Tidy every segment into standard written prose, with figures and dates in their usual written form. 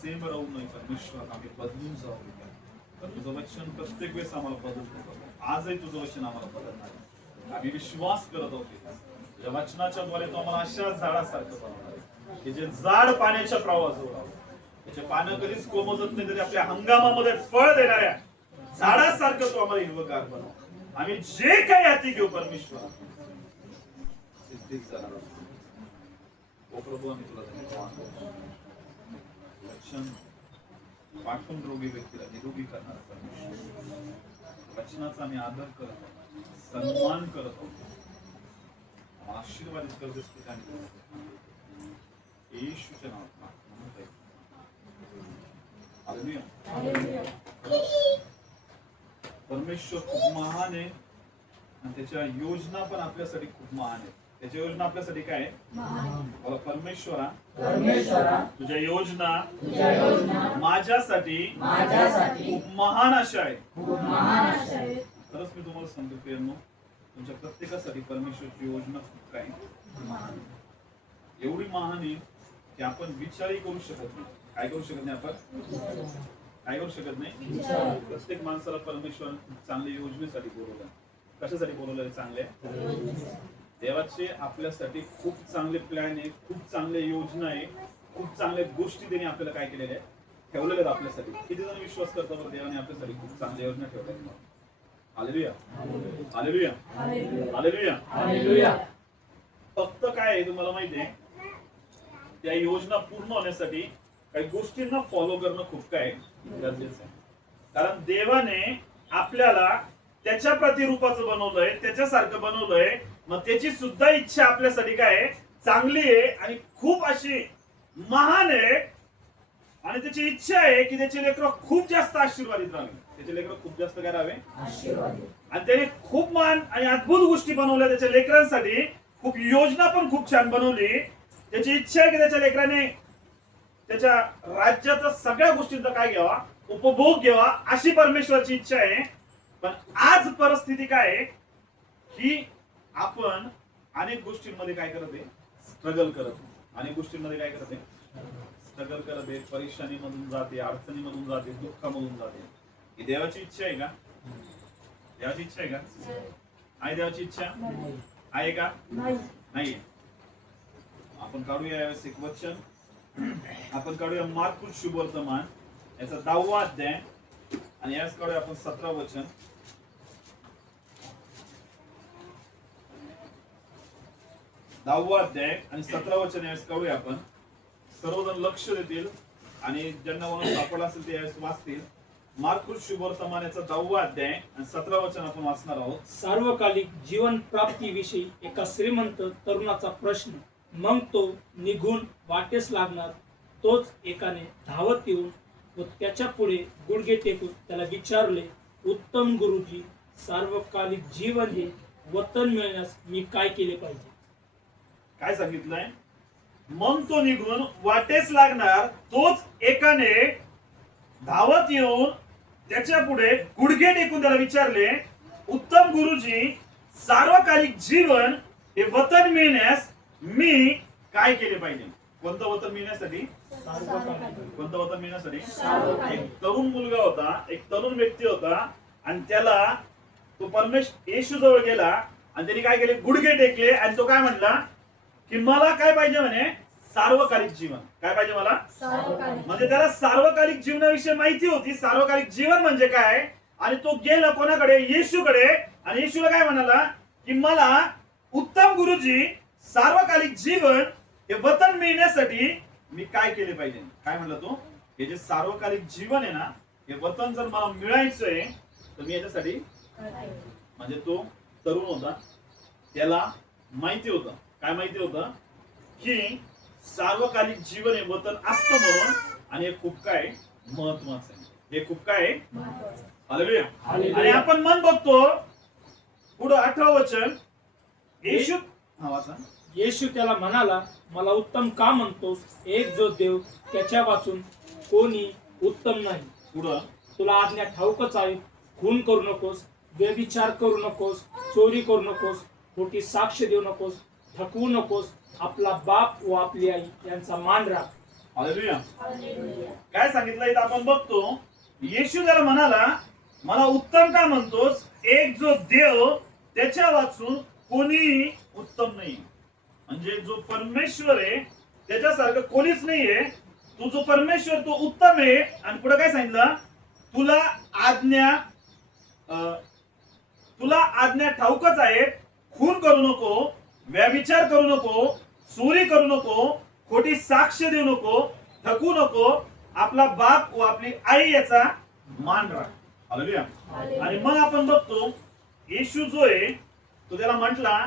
Same राहू नये परमेश्वर, आम्ही बदलून जाऊ. तर तुझं वचन प्रत्येक वेळेस आम्हाला बदलतो. आजही तुझं वचन आम्हाला बदलणार आहे. आम्ही विश्वास करत आहोत तुझ्या वचनाच्या द्वारे तो आम्हाला अशा झाडासारखं बनवणार आहे की जे झाड पाण्याच्या प्रवाहाजवळ आहे, त्याचे पानं कधीच कोमजत नाही, तरी आपल्या हंगामामध्ये फळ देणाऱ्या झाडासारखं तो आम्हाला हिरवगार बनव. आम्ही जे काही हाती घेऊ परमेश्वर सिद्धीच जाणार आहोत. ओ प्रभू, आम्ही तुला धन्यवाद देतो. वचन पाठवून रोगी व्यक्तीला निरोगी करणार परमेश्वर, वचनाचा आम्ही आदर करत आहोत, सन्मान करत आहोत, आशीर्वादित करत ठिकाणी येशूच्या नावात म्हणत आहे. हालेलुया. परमेश्वर खूप महान आहे आणि त्याच्या योजना पण आपल्यासाठी खूप महान आहे. त्याच्या योजना आपल्यासाठी काय आहे? मला परमेश्वरा तुझ्या योजना माझ्यासाठी खूप महान अशा आहेत. खरंच मी तुम्हाला सांगतो प्रियांनो, तुमच्या प्रत्येकासाठी परमेश्वरची योजना खूप काय एवढी महान आहे की आपण विचारही करू शकत नाही. काय करू शकत नाही? आपण काय करू शकत नाही. प्रत्येक माणसाला परमेश्वर चांगल्या योजनेसाठी बोलवलं. कशासाठी बोलवलं? चांगल्या देवाचे आपल्यासाठी खूप चांगले प्लॅन आहे, खूप चांगल्या योजना आहे, खूप चांगल्या गोष्टी त्यांनी आपल्याला काय केलेल्या आहे, ठेवलेल्या आहेत आपल्यासाठी. किती जण विश्वास करतात बरं देवाने आपल्यासाठी खूप चांगल्या योजना ठेवल्या आहेत? Hallelujah, hallelujah, hallelujah, hallelujah. फक्त काय आहे तुम्हाला माहिती आहे, त्या योजना पूर्ण होण्यासाठी काही गोष्टींना फॉलो करणं खूप काय गरजेचं आहे. कारण देवाने आपल्याला त्याच्या प्रतिरूपाचं बनवलंय, त्याच्यासारखं बनवलंय. मग त्याची सुद्धा इच्छा आपल्यासाठी काय आहे? चांगली आहे आणि खूप अशी महान आहे. आणि त्याची इच्छा आहे की त्याचे लेकरं खूप जास्त आशीर्वादित राहावे. त्याचे लेकरं खूप जास्त काय राहावे? आशीर्वादित. आणि त्याने खूप महान आणि अद्भुत गोष्टी बनवल्या त्याच्या लेकरांसाठी. खूप योजना पण खूप छान बनवली. त्याची इच्छा आहे की त्याच्या लेकराने त्याच्या राज्याचा सगळ्या गोष्टींचा काय घ्यावा? उपभोग घ्यावा, अशी परमेश्वराची इच्छा आहे. पण आज परिस्थिती काय आहे की आपण अनेक गोष्टींमध्ये काय करत आहे? स्ट्रगल करत. अनेक गोष्टींमध्ये काय करत आहे? स्ट्रगल करत आहे. परेशानीमधून जाते, अडचणीमधून जाते, दुःखामधून जाते. ही देवाची इच्छा आहे का? देवाची इच्छा आहे का? आहे देवाची इच्छा आहे का? नाही. आपण काढूया यावेळेस एक वचन. आपण काढूया मार्कुस शुभवर्तमान याचा 10वा अध्याय आणि यावेळेस काढूया आपण 17 वचन. दहावा अध्याय आणि 17 वचन यावेळेस काढूया आपण. सर्वजण लक्ष देतील आणि ज्यांना म्हणून सापडला असेल ते यावेळेस वाचतील. मार्कुस शुभवर्तमान याचा 10वा अध्याय आणि 17 वचन आपण वाचणार आहोत. सार्वकालिक जीवन प्राप्तीविषयी एका श्रीमंत तरुणाचा प्रश्न. मग तो निघून वाटेस लागणार. तोच एकाने धावत येऊन व त्याच्या पुढे गुडघे टेकून त्याला विचारले, उत्तम गुरुजी, सार्वकालिक जीवन हे वतन मिळण्यास मी काय केले पाहिजे? काय सांगितलंय? मग तो निघून वाटेस लागणार. तोच एकाने धावत येऊन त्याच्या पुढे गुडघे टेकून त्याला विचारले, उत्तम गुरुजी, सार्वकालिक जीवन हे वतन मिळण्यास मी काय केले पाहिजे? कोणतं वतन मिळण्यासाठी? कोणतं वतन मिळण्यासाठी? एक तरुण मुलगा होता, एक तरुण व्यक्ती होता आणि त्याला तो येशू जवळ गेला आणि त्यांनी काय केले? गुडघे टेकले आणि तो काय म्हणला की मला काय पाहिजे म्हणे? सार्वकालिक जीवन. काय पाहिजे मला? म्हणजे त्याला सार्वकालिक जीवनाविषयी माहिती होती. सार्वकालिक जीवन म्हणजे काय? आणि तो गेला कोणाकडे? येशूकडे. आणि येशूला काय म्हणाला की मला उत्तम गुरुजी, सार्वकालिक जीवन हे वतन मिळण्यासाठी मी काय केले पाहिजे? काय म्हणला तो? हे जे सार्वकालिक जीवन आहे ना, हे वतन जर मला मिळायचंय तर मी याच्यासाठी, म्हणजे तो तरुण होता, त्याला माहिती होतं. काय माहिती होतं? की सार्वकालिक जीवन हे वतन असतं म्हणून. आणि हे खूप काय महत्वाचं आहे. हे खूप काय हालेलुया. आणि आपण मन बघतो पुढं 18 वचन. येशू वाचा. येशू त्याला म्हणाला, मला उत्तम का म्हणतोस? एक जो देव, त्याच्या वाचून कोणी उत्तम नाही. पुढं तुला आज्ञा ठाऊकच आहे. खून करू नकोस, व्यभिचार करू नकोस, चोरी करू नकोस, खोटी साक्ष देऊ नकोस, ठकवू नकोस, आपला बाप व आपली आई यांचा मान राख. हालेलुया. काय सांगितलं इथं आपण बघतो, येशू त्याला म्हणाला, मला उत्तम का म्हणतोस, एक जो देव त्याच्या वाचून कोणी उत्तम नाही. म्हणजे जो परमेश्वर आहे त्याच्यासारखं कोणीच नाहीये. तू जो परमेश्वर तो उत्तम आहे. आणि पुढे काय सांगितलं, तुला आज्ञा ठाऊकच आहेत, खून करू नको, व्यभिचार करू नको, चोरी करू नको, खोटी साक्ष देऊ नको, थकू नको, आपला बाप व आपली आई याचा मान राख. हालेलुया. आणि मग आपण बघतो येशू जो आहे तो त्याला म्हटला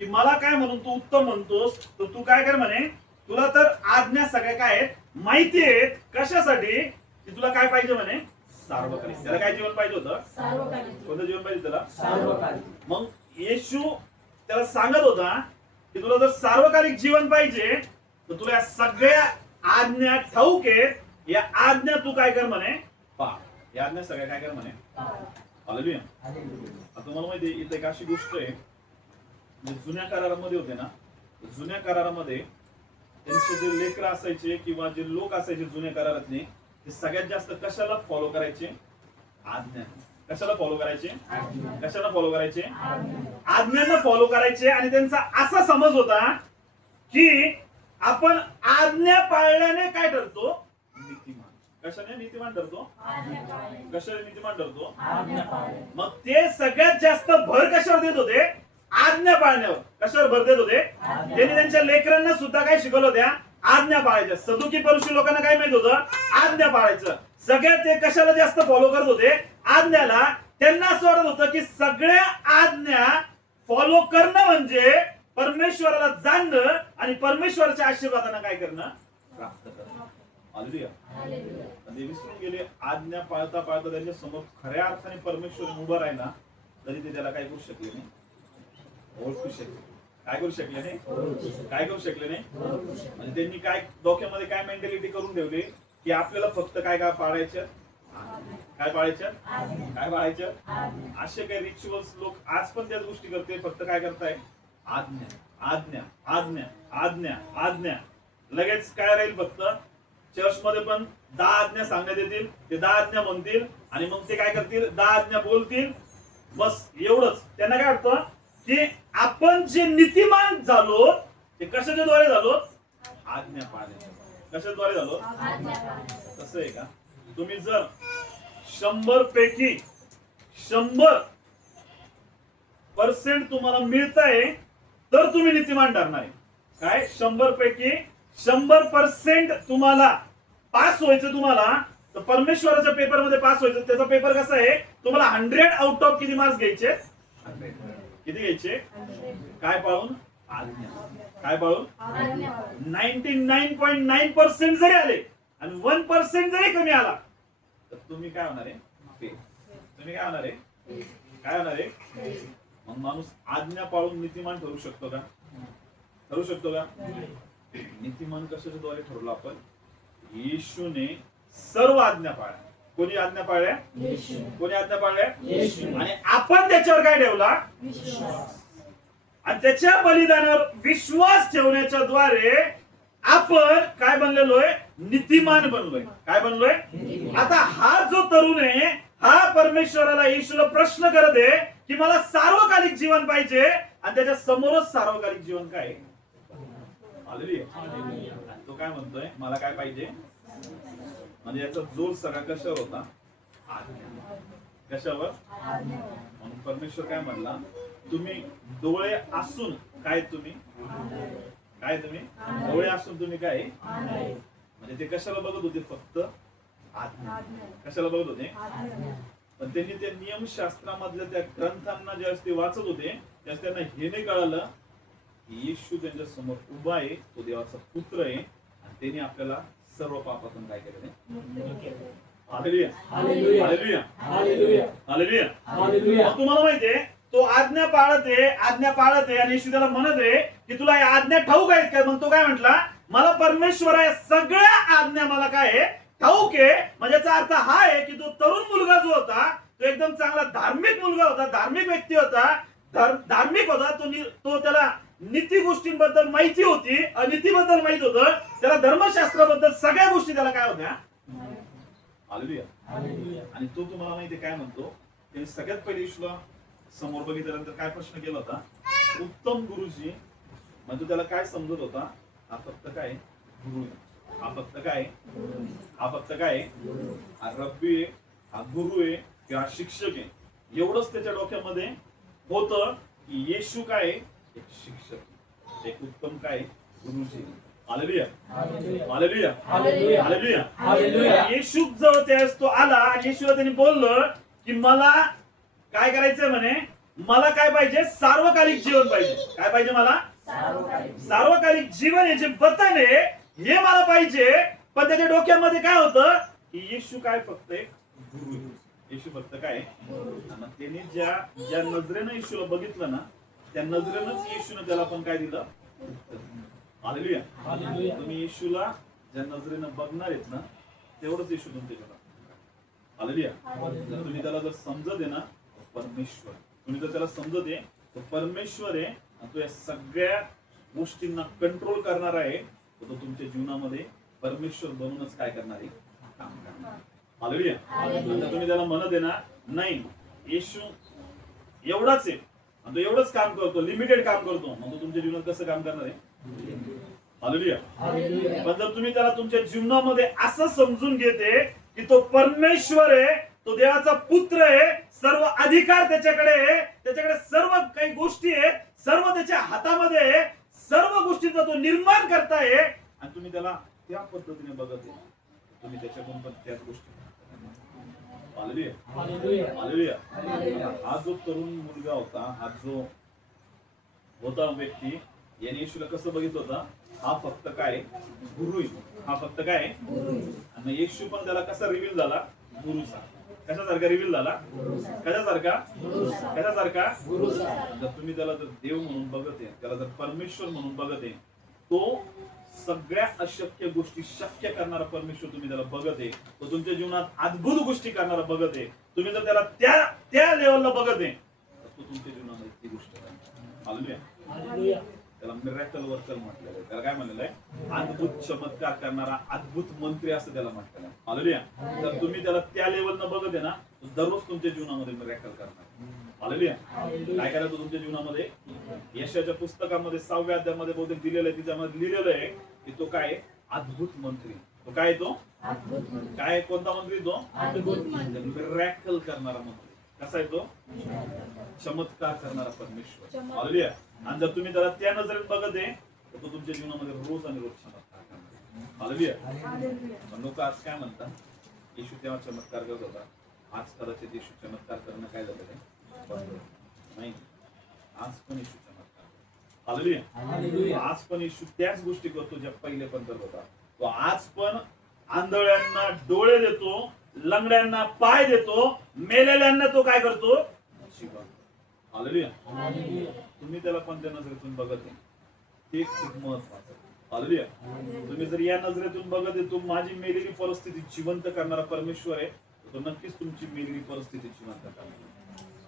की मला काय म्हणून तू उत्तम म्हणतोस, तर तू काय कर म्हणे, तुला तर आज्ञा सगळ्या काय आहेत माहिती आहेत. कशासाठी, की तुला काय पाहिजे म्हणे, सार्वकालिक. त्याला काय जीवन पाहिजे होतं, कोणतं जीवन पाहिजे त्याला, सार्वकालिक. मग येशू त्याला सांगत होता की तुला जर सार्वकालिक जीवन पाहिजे तर तुला या सगळ्या आज्ञा ठाऊक आहेत. या आज्ञा तू काय कर म्हणे, पहा. या आज्ञा सगळ्या काय कर म्हणे, हालेलुया. आता तुम्हाला माहिती आहे, इथे एक अशी गोष्ट आहे, जुन्या करारामध्ये होते ना, जुन्या करारामध्ये त्यांचे जे लेकरं असायचे किंवा जे लोक असायचे जुन्या करारातले, ते सगळ्यात जास्त कशाला फॉलो करायचे, आज्ञा. कशाला फॉलो करायचे, कशाला फॉलो करायचे, आज्ञांना फॉलो करायचे. आणि त्यांचा असा समज होता की आपण आज्ञा पाळल्याने काय ठरतो, नीतिमान. कशाने नीतिमान ठरतो, कशाने नीतिमान ठरतो, मग ते सगळ्यात जास्त भर कशावर देत होते, आज्ञा पाळण्यावर. कशावर भर देत होते, त्यांनी त्यांच्या लेकरांना सुद्धा काय शिकवलं होत्या, आज्ञा पाळायच्या. सदुकी परुषी लोकांना काय माहित होतं, आज्ञा पाळायचं. सगळ्यात ते कशाला जास्त फॉलो करत होते, आज्ञाला. त्यांना असं वाटत होतं की सगळ्या आज्ञा फॉलो करणं म्हणजे परमेश्वराला जाणणं आणि परमेश्वराच्या आशीर्वादांना काय करणं, प्राप्त करणं. हालेलुया. ते विसरून गेले. आज्ञा पाळता पाळता त्यांच्या समोर खऱ्या अर्थाने परमेश्वर उभा राहिला तरी ते त्याला काय करू शकले नाही, ओळखू शकले. काय करू शकले नाही, काय करू शकले नाही. म्हणजे त्यांनी काय डोक्यामध्ये काय मेंटॅलिटी करून ठेवली की आपल्याला फक्त काय काय पाळायचं, काय पाळायचं, काय पाळायचं. असे काही रिच्युअल्स लोक आज पण त्याच गोष्टी करते, फक्त काय करताय, आज्ञा आज्ञा आज्ञा आज्ञा आज्ञा. लगेच काय राहील, फक्त चर्चमध्ये पण 10 आज्ञा सांगण्यात येतील, ते 10 आज्ञा म्हणतील आणि मग ते काय करतील, 10 आज्ञा बोलतील, बस एवढंच. त्यांना काय वाटतं की आपण जे नीतिमान झालो ते कशाच्या द्वारे झालो, आज्ञा पाळण्याच्या. कशाद्वारे झालो, कसं आहे का, तुम्ही जर 100 पैकी 100% तुम्हाला मिळतंय तर तुम्ही नीतिमान ठरणार आहे. काय 100 पैकी 100% तुम्हाला पास व्हायचं, तुम्हाला तर परमेश्वराच्या पेपर मध्ये पास व्हायचं. त्याचा पेपर कसा आहे, तुम्हाला 100 आउट ऑफ किती मार्क्स घ्यायचे, किती घ्यायचे, काय पाळून, आज्ञा. काय पाळून, 99.9% जरी आले आणि 1% जरी कमी आला तर तुम्ही काय होणार आहे, फेल. तुम्ही काय होणार आहे, काय होणार आहे. मग माणूस आज्ञा पाळून नीतिमान ठरू शकतो का, ठरू शकतो का. नीतिमान कशाच्या द्वारे ठरवलं आपण, येशूने सर्व आज्ञा पाळल्या. कोणी आज्ञा पाळल्या, कोणी आज्ञा पाळल्या, आणि आपण त्याच्यावर काय ठेवला, आणि त्याच्या बलिदानावर विश्वास ठेवण्याच्या द्वारे आपण काय बनलेलोय, नीतिमान बनलोय. काय बनलोय. आता हा जो तरुण आहे हा परमेश्वराला, येशूला प्रश्न करत आहे की मला सार्वकालिक जीवन पाहिजे, आणि त्याच्या समोरच सार्वकालिक जीवन काय आहे. तो काय म्हणतोय, मला काय पाहिजे. म्हणजे याचा जोर सगळा कशावर होता, कशावर. म्हणून परमेश्वर काय म्हणला, तुम्ही डोळे असून काय, तुम्ही काय, तुम्ही डोळे असून तुम्ही काय, म्हणजे ते कशाला बघत होते, फक्त आज्ञा. कशाला बघत होते, पण त्यांनी त्या नियमशास्त्रामधल्या त्या ग्रंथांना ज्यावेळेस ते वाचत होते त्यावेळेस त्यांना हे नाही कळालं की येशू त्यांच्या समोर उभा आहे, तो देवाचा पुत्र आहे, आणि त्यांनी आपल्याला सर्व पापातून काय केलं. Hallelujah, hallelujah, hallelujah, hallelujah, hallelujah. तुम्हाला माहितीये तो आज्ञा पाळत आहे आणि येशू त्याला म्हणत आहे की तुला या आज्ञा ठाऊक आहेत का. मग तो काय म्हटला, मला परमेश्वर या सगळ्या आज्ञा मला काय आहे ठाऊक आहे. म्हणजे याचा अर्थ हा आहे की तो तरुण मुलगा जो होता तो एकदम चांगला धार्मिक मुलगा होता, धार्मिक व्यक्ती होता, धार्मिक होता. तो त्याला नीती गोष्टींबद्दल माहिती होती, अनितीबद्दल माहित होतं, त्याला धर्मशास्त्राबद्दल सगळ्या गोष्टी त्याला काय होत्या? हालेलुया. आणि तो तुम्हाला माहिती काय म्हणतो, त्याने सगळ्यात पहिले येशूला समोर बघितल्यानंतर काय प्रश्न केला होता? उत्तम गुरुजी, म्हणजे त्याला काय समजत होता? हा फक्त काय गुरु आहे, हा फक्त काय, हा फक्त काय, हा रब्बी आहे, हा गुरु आहे किंवा शिक्षक आहे, एवढंच त्याच्या डोक्यामध्ये होतं की येशू काय, एक शिक्षक, एक उत्तम काय गुरुजी. Hallelujah, hallelujah, hallelujah, hallelujah. येशू जवळ त्यावेळेस तो आला आणि येशूला त्यांनी बोललं की मला काय करायचंय म्हणे, मला काय पाहिजे? सार्वकालिक जीवन पाहिजे. काय पाहिजे मला? सार्वकालिक जीवन, हे जे वतन आहे हे मला पाहिजे. पण त्याच्या डोक्यामध्ये काय होतं की येशू काय फक्त एक गुरु आहे, येशू फक्त काय. आणि त्यांनी ज्या नजरेनं येशूला बघितलं ना, त्या नजरेनंच येशूने त्याला पण काय दिलं? हालेलुया. तुम्ही येशूला ज्या नजरेनं बघणार आहेत ना, तेवढंच येशू तुमच्याकडे. हालेलुया. जर तुम्ही त्याला जर समजत आहे ना, परमेश्वर, तुम्ही जर त्याला समजत आहे तो परमेश्वर आहे आणि तो या सगळ्या गोष्टींना कंट्रोल करणार आहे, तो तुमच्या जीवनामध्ये परमेश्वर बनूनच काय करणार आहे? काम करणार. हालेलुया. तुम्ही त्याला म्हणत आहे ना, नाही येशू एवढाच आहे आणि तो एवढंच काम करतो, लिमिटेड काम करतो, मग तो तुमच्या जीवनात कसं काम करणार आहे? हालेलुया. पण जर तुम्ही त्याला तुमच्या जीवनामध्ये असं समजून घेते की तो परमेश्वर आहे, तो देवाचा पुत्र आहे, सर्व अधिकार त्याच्याकडे आहे, त्याच्याकडे सर्व काही गोष्टी आहेत, सर्व त्याच्या हातामध्ये आहे, सर्व गोष्टींचा तो निर्माण करताय, आणि तुम्ही त्याला त्या पद्धतीने बघत आहे, तुम्ही त्याच्याकडून पण त्याच गोष्टी. Hallelujah, hallelujah. हा जो तरुण मुलगा होता, हा जो होता व्यक्ती, याने येशूला कसं बघितलं होता? हा फक्त काय गुरु आहे, हा फक्त काय. आणि येशू पण त्याला कसा रिव्हील झाला? गुरुसारखा. कशासारखा रिव्हील झाला? कशासारखा? कशासारखा? जर तुम्ही त्याला जर देव म्हणून बघत आहे, त्याला जर परमेश्वर म्हणून बघत आहे, तो सगळ्या अशक्य गोष्टी शक्य करणारा परमेश्वर तुम्ही त्याला बघत आहे, तो तुमच्या जीवनात अद्भुत गोष्टी करणारा बघत आहे. तुम्ही जर त्याला त्या लेवलला बघत आहे, तर तो तुमच्या जीवनामध्ये ती गोष्ट आहे. हालेलुया. त्याला मिरॅकल वर्कर म्हटलेलं आहे. त्याला काय म्हणलेलं आहे? अद्भुत चमत्कार करणारा अद्भुत मंत्री असं त्याला म्हटलेलं आहे. हालेलुया. जर तुम्ही त्याला त्या लेवलनं बघत आहे ना, तर दररोज तुमच्या जीवनामध्ये मिरॅकल करणार. हालेलुया. काय करायचं तुमच्या जीवनामध्ये? यशाच्या पुस्तकामध्ये 6व्या अध्यायामध्ये बहुतेक दिलेलं आहे, तिच्यामध्ये लिहिलेलं आहे की तो काय? अद्भुत मंत्री. तो काय? तो काय? कोणता मंत्री? तो मिरॅकल करणारा मंत्री. कसा आहे तो? चमत्कार करणारा परमेश्वर. हालेलुया. आणि जर तुम्ही त्याला त्या नजरेत बघत आहे, तर तो तुमच्या जीवनामध्ये रोज आणि रोज चमत्कार करणार. हालेलुया. लोक आज काय म्हणतात? येशू तेव्हा चमत्कार करत होता, आज कदाचित येशू चमत्कार करणं काय झालं नाही. आज पण येशू चमत्कार. हालेलुया. आज पण येशू त्याच गोष्टी करतो ज्या पहिले पण करत होता. तो आज पण आंधळ्यांना डोळे देतो, लंगड्यांना पाय देतो, मेलेल्यांना तो काय करतो? शिकवतो. हालेलुया. तुम्ही त्याला कोणत्या नजरेतून बघत आहे ते खूप महत्वाचं. हालेलुया. तुम्ही जर या नजरेतून बघत आहे, तो माझी मेलेली परिस्थिती जिवंत करणारा परमेश्वर आहे, तो नक्कीच तुमची मेलेली परिस्थिती जिवंत करणार.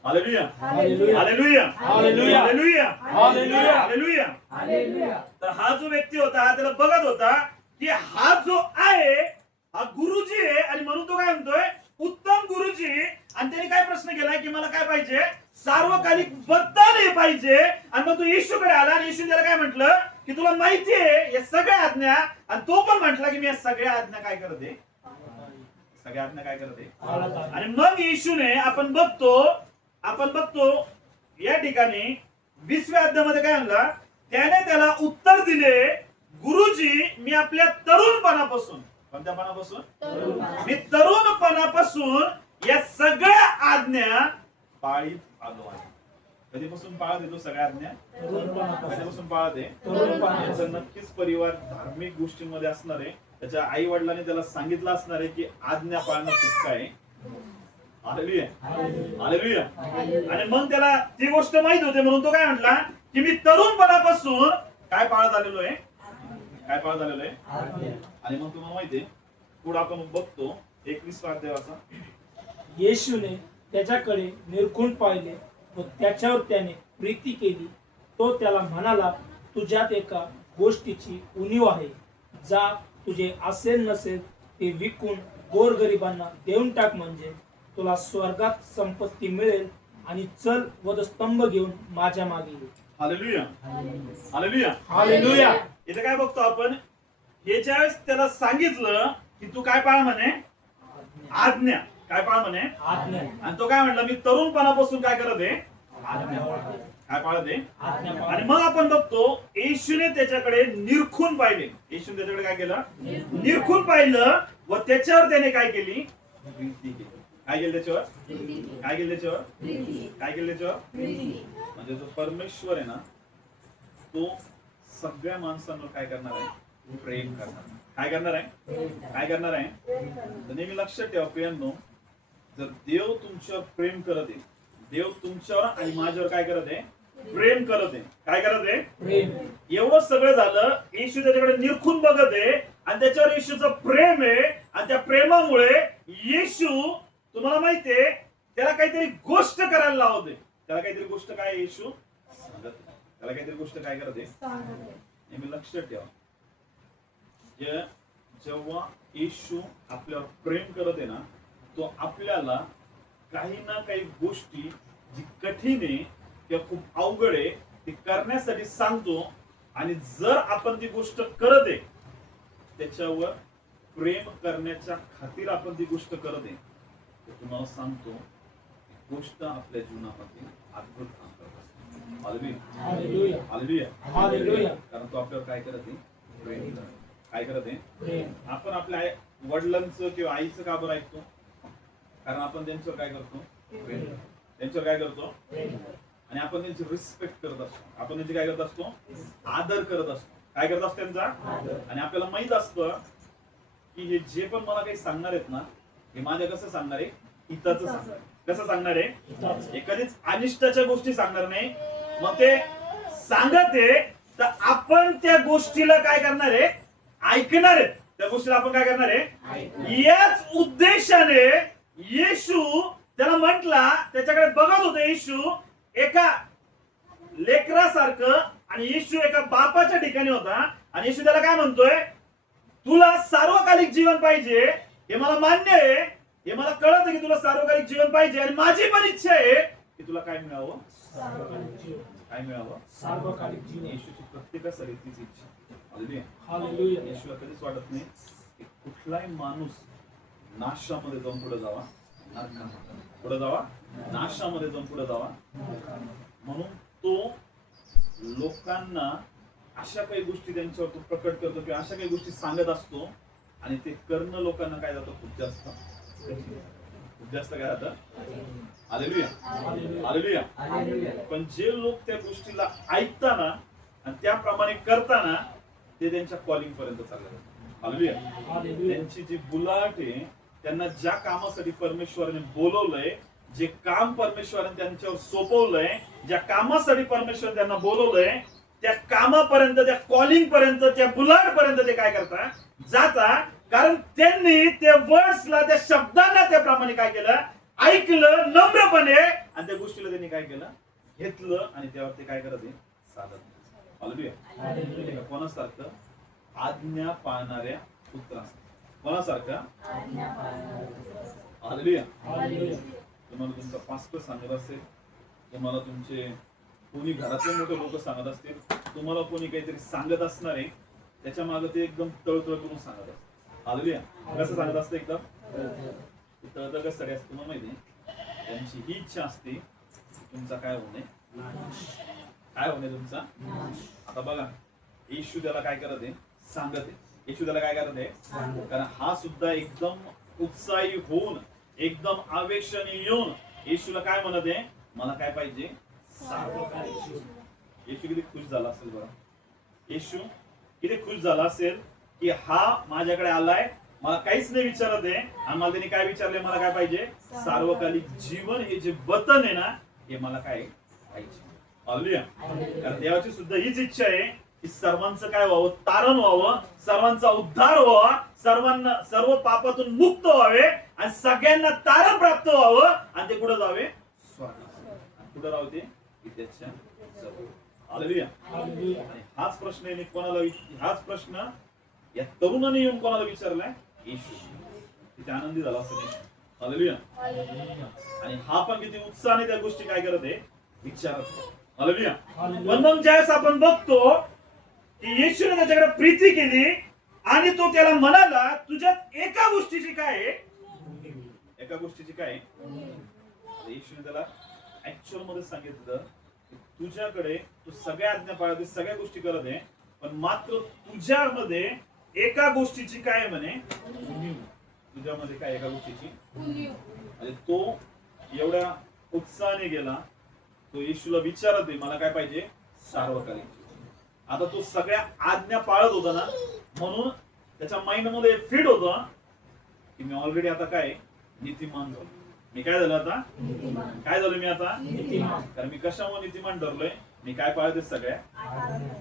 Hallelujah, hallelujah, hallelujah, hallelujah, hallelujah, hallelujah. तर हा जो व्यक्ती होता, हा त्याला बघत होता की हा जो आहे हा गुरुजी आहे, आणि म्हणून तो काय म्हणतोय? उत्तम गुरुजी. आणि त्याने काय प्रश्न केलाय की मला काय पाहिजे? सार्वकालिक वरदान हे पाहिजे. आणि मग तो येशूकडे आला आणि येशू त्याला काय म्हटलं की तुला माहिती आहे या सगळ्या आज्ञा, आणि तो पण म्हटला की मी या सगळ्या आज्ञा काय करते? सगळ्या आज्ञा काय करते? आणि मग येशूने आपण बघतो या ठिकाणी 20व्या अध्यायामध्ये काय म्हणला? त्याने त्याला उत्तर दिले, गुरुजी मी आपल्या तरुणपणापासून, कोणत्या पणापासून? मी तरुणपणापासून या सगळ्या आज्ञा पाळीत आलो आहे. कधीपासून पाळत येतो सगळ्या आज्ञा? कधीपासून पाळत आहे? याचा नक्कीच परिवार धार्मिक गोष्टींमध्ये असणार आहे. त्याच्या आई वडिलांनी त्याला सांगितलं असणार आहे की आज्ञा पाळणं खूप काय. Hallelujah, hallelujah. आणि मग त्याला ती गोष्ट माहित होते, म्हणून तो काय म्हटला की मी तरुणपणापासून काय पाळत आलेलो आहे? काय पाळत आलेलो आहे? आणि मग तुम्हाला माहितीये पुढे आपण बघतो 21वा अध्याय वाचा. येशूने त्याच्याकडे निरखून पाहिले व त्याच्यावर त्याने प्रीती केली. तो त्याला म्हणाला, तुझ्यात एका गोष्टीची उणीव आहे. जा, तुझे असेल नसेल ते विकून गोरगरिबांना देऊन टाक, म्हणजे तुला स्वर्गात संपत्ती मिळेल, आणि चल वधस्तंभ घेऊन माझ्या मागे ये. Hallelujah, hallelujah. हालेलुया. इथे काय बघतो आपण, याच्या वेळेस त्याला सांगितलं की तू काय पाळ म्हणे, आज्ञा. काय पाळ म्हणे, आज्ञा. आणि तो काय म्हणला, मी तरुणपणापासून काय करत आहे, आज्ञा. काय पाळत आहे. आज्ञा. आणि मग आपण बघतो येशूने त्याच्याकडे निरखून पाहिले. येशूने त्याच्याकडे काय केलं, निरखून पाहिलं, व त्याच्यावर त्याने काय केली, प्रीती केली. काय केलं त्याच्यावर, काय केलं त्याच्यावर, काय केलं त्याच्यावर. म्हणजे जो परमेश्वर आहे ना, तो सगळ्या माणसांवर काय करणार आहे, प्रेम करणार. काय करणार आहे, काय करणार आहे. तर नेहमी लक्षात ठेवा प्रियांनो, जर देव तुमच्यावर प्रेम करत आहे, देव तुमच्यावर आणि माझ्यावर काय करत आहे, प्रेम करत आहे. काय करत आहे, प्रेम. एवढं सगळं झालं, येशू त्याच्याकडे निरखून बघत आहे, आणि त्याच्यावर येशूचं प्रेम आहे, आणि त्या प्रेमामुळे येशू, तुम्हाला माहितीये, त्याला काहीतरी गोष्ट करायला लावते. त्याला काहीतरी गोष्ट काय, येशू सांगत, त्याला काहीतरी गोष्ट काय करत आहे. नेहमी लक्षात ठेवा, जेव्हा येशू आपल्यावर प्रेम करत आहे ना, तो आपल्याला काही ना काही गोष्टी जी कठीण आहे किंवा खूप अवघड आहे ती करण्यासाठी सांगतो. आणि जर आपण ती गोष्ट करत आहे, त्याच्यावर प्रेम करण्याच्या खातीर आपण ती गोष्ट करत आहे, तर तुम्हाला सांगतो गोष्ट आपल्या जीवनामध्ये अद्भुत काम करत असते. Hallelujah, hallelujah, hallelujah. कारण तो आपल्यावर काय करत आहे, प्रेम करत आहे. काय करत आहे. आपण आपल्या वडिलांचं किंवा आईचं का बरं ऐकतो, कारण आपण त्यांच्यावर काय करतो, प्रेम. त्यांच्यावर काय करतो, आणि आपण त्यांची रिस्पेक्ट करत असतो. आपण त्यांची काय करत असतो, आदर करत असतो. काय करत असतो त्यांचा, आणि आपल्याला माहित असतं की हे जे पण मला काही सांगणार आहेत ना, हे माझ्या कसं सांगणार आहे, हिताचं सांगणार. कसं सांगणार आहे, कधीच अनिष्टाच्या गोष्टी सांगणार नाही. मग ते सांगत आहे तर आपण त्या गोष्टीला काय करणार आहे, ऐकणार आहेत. त्या गोष्टीला आपण काय करणार आहे. याच उद्देशाने येशू त्याला म्हटला, त्याच्याकडे बघत होते येशू एका लेकरासारखं, आणि येशू एका बापाच्या ठिकाणी होता. आणि येशू त्याला काय म्हणतोय, तुला सार्वकालिक जीवन पाहिजे, हे मला मान्य आहे, हे मला कळतं की तुला सार्वकालिक जीवन पाहिजे, आणि माझी पण इच्छा आहे की तुला काय मिळावं, काय मिळावं, सार्वकालिक जीवन. येशूची प्रत्येकासाठी तीच इच्छा. Hallelujah, hallelujah. येशूला कधीच वाटत नाही की कुठलाही माणूस नाशामध्ये जाऊन पुढे जावा, पुढे जावा, नाशामध्ये जाऊन पुढे जावा. म्हणून तो लोकांना अशा काही गोष्टी त्यांच्यावर तो प्रकट करतो किंवा अशा काही गोष्टी सांगत असतो, आणि ते करणं लोकांना काय जातं, खूप जास्त काय जातं. Hallelujah, hallelujah. पण जे लोक त्या गोष्टीला ऐकताना आणि त्याप्रमाणे करताना ते त्यांच्या कॉलिंग पर्यंत चालले. हालेलुया. त्यांची जी बुलाट आहे, त्यांना ज्या कामासाठी परमेश्वराने बोलवलंय, जे काम परमेश्वराने त्यांच्यावर सोपवलंय, ज्या कामासाठी परमेश्वर त्यांना बोलवलंय, त्या कामापर्यंत, त्या कॉलिंग पर्यंत, त्या बुलाट पर्यंत ते काय करता, जाता. कारण त्यांनी त्या वर्ड्सला, त्या शब्दांना त्याप्रमाणे काय केलं, ऐकलं नम्रपणे, आणि त्या गोष्टीला त्यांनी काय केलं, घेतलं, आणि त्यावर ते काय करत आहे, साधत. हालेलुया. कोणासारखं, आज्ञा पाळणाऱ्या पुत्रासारखं. कोणासारखं, हालेलुया. तुम्हाला तुमचा पास्टर सांगत असेल, तुम्हाला तुमचे कोणी घरातले मोठे लोक सांगत असतील, तुम्हाला कोणी काहीतरी सांगत असणार आहे, त्याच्या मागे ते एकदम तळतळ करून सांगत असते. हालेलुया. कसं सांगत असतं, एकदम तळतळ कशासाठी असतं तुम्हाला माहिती आहे. त्यांची ही इच्छा असते तुमचा काय होणे, काय होणे तुमचा. आता बघा, येशू त्याला काय करत आहे, सांगत आहे. येशू त्याला काय करत आहे, कारण हा सुद्धा एकदम उत्साही होऊन, एकदम आवेशाने येऊन येशूला काय म्हणत आहे, मला काय पाहिजे, सार्वकालिक जीवन. येशू किती खुश झाला असेल बरं. येशू किती खुश झाला असेल की हा माझ्याकडे आलाय, मला काहीच नाही विचारत आहे, आणि मला त्यांनी काय विचारलंय, मला काय पाहिजे, सार्वकालिक जीवन. हे जे वतन आहे ना, हे मला काय पाहिजे. हालेलुया. कारण देवाची सुद्धा हीच इच्छा आहे की सर्वांचं काय व्हावं, तारण व्हावं, सर्वांचा उद्धार व्हावा, सर्वांना सर्व पापातून मुक्त व्हावे, आणि सगळ्यांना तारण प्राप्त व्हावं, आणि ते कुठं जावे, स्वर्गात. कुठं राहते, त्याच्या जवळ. हालेलुया. हालेलुया. आणि हाच प्रश्न याने हाच प्रश्न या तरुणाने येऊन कोणाला विचारलाय? येशू. किती आनंदी झाला असं नाही? हालेलुया. आणि हा पण किती उत्साहाने त्या गोष्टी काय करत आहे? विचारत. हालेलुया. पण मग ज्यावेळेस आपण बघतो की येशूने त्याच्याकडे प्रीती केली आणि तो त्याला म्हणाला, तुझ्यात एका गोष्टीची काय आहे? एका गोष्टीची काय आहे? येशूने त्याला ऍक्च्युअल मध्ये सांगितलं की तुझ्याकडे तू सगळ्या आज्ञा पाळते, सगळ्या गोष्टी करत आहे, पण मात्र तुझ्यामध्ये एका गोष्टीची काय आहे म्हणे? तुझ्यामध्ये काय एका गोष्टीची? आणि तो एवढ्या उत्साहाने गेला, तो येशूला विचारत आहे, मला काय पाहिजे? सार्वकालिक. आता तो सगळ्या आज्ञा पाळत होता ना, म्हणून त्याच्या माइंड मध्ये फिट होता की मी ऑलरेडी आता काय नीतिमान झालो. मी काय झालं आता? काय झालो मी आता? कारण मी कशामुळे नीतिमान ठरलोय? मी काय पाळते? सगळ्या.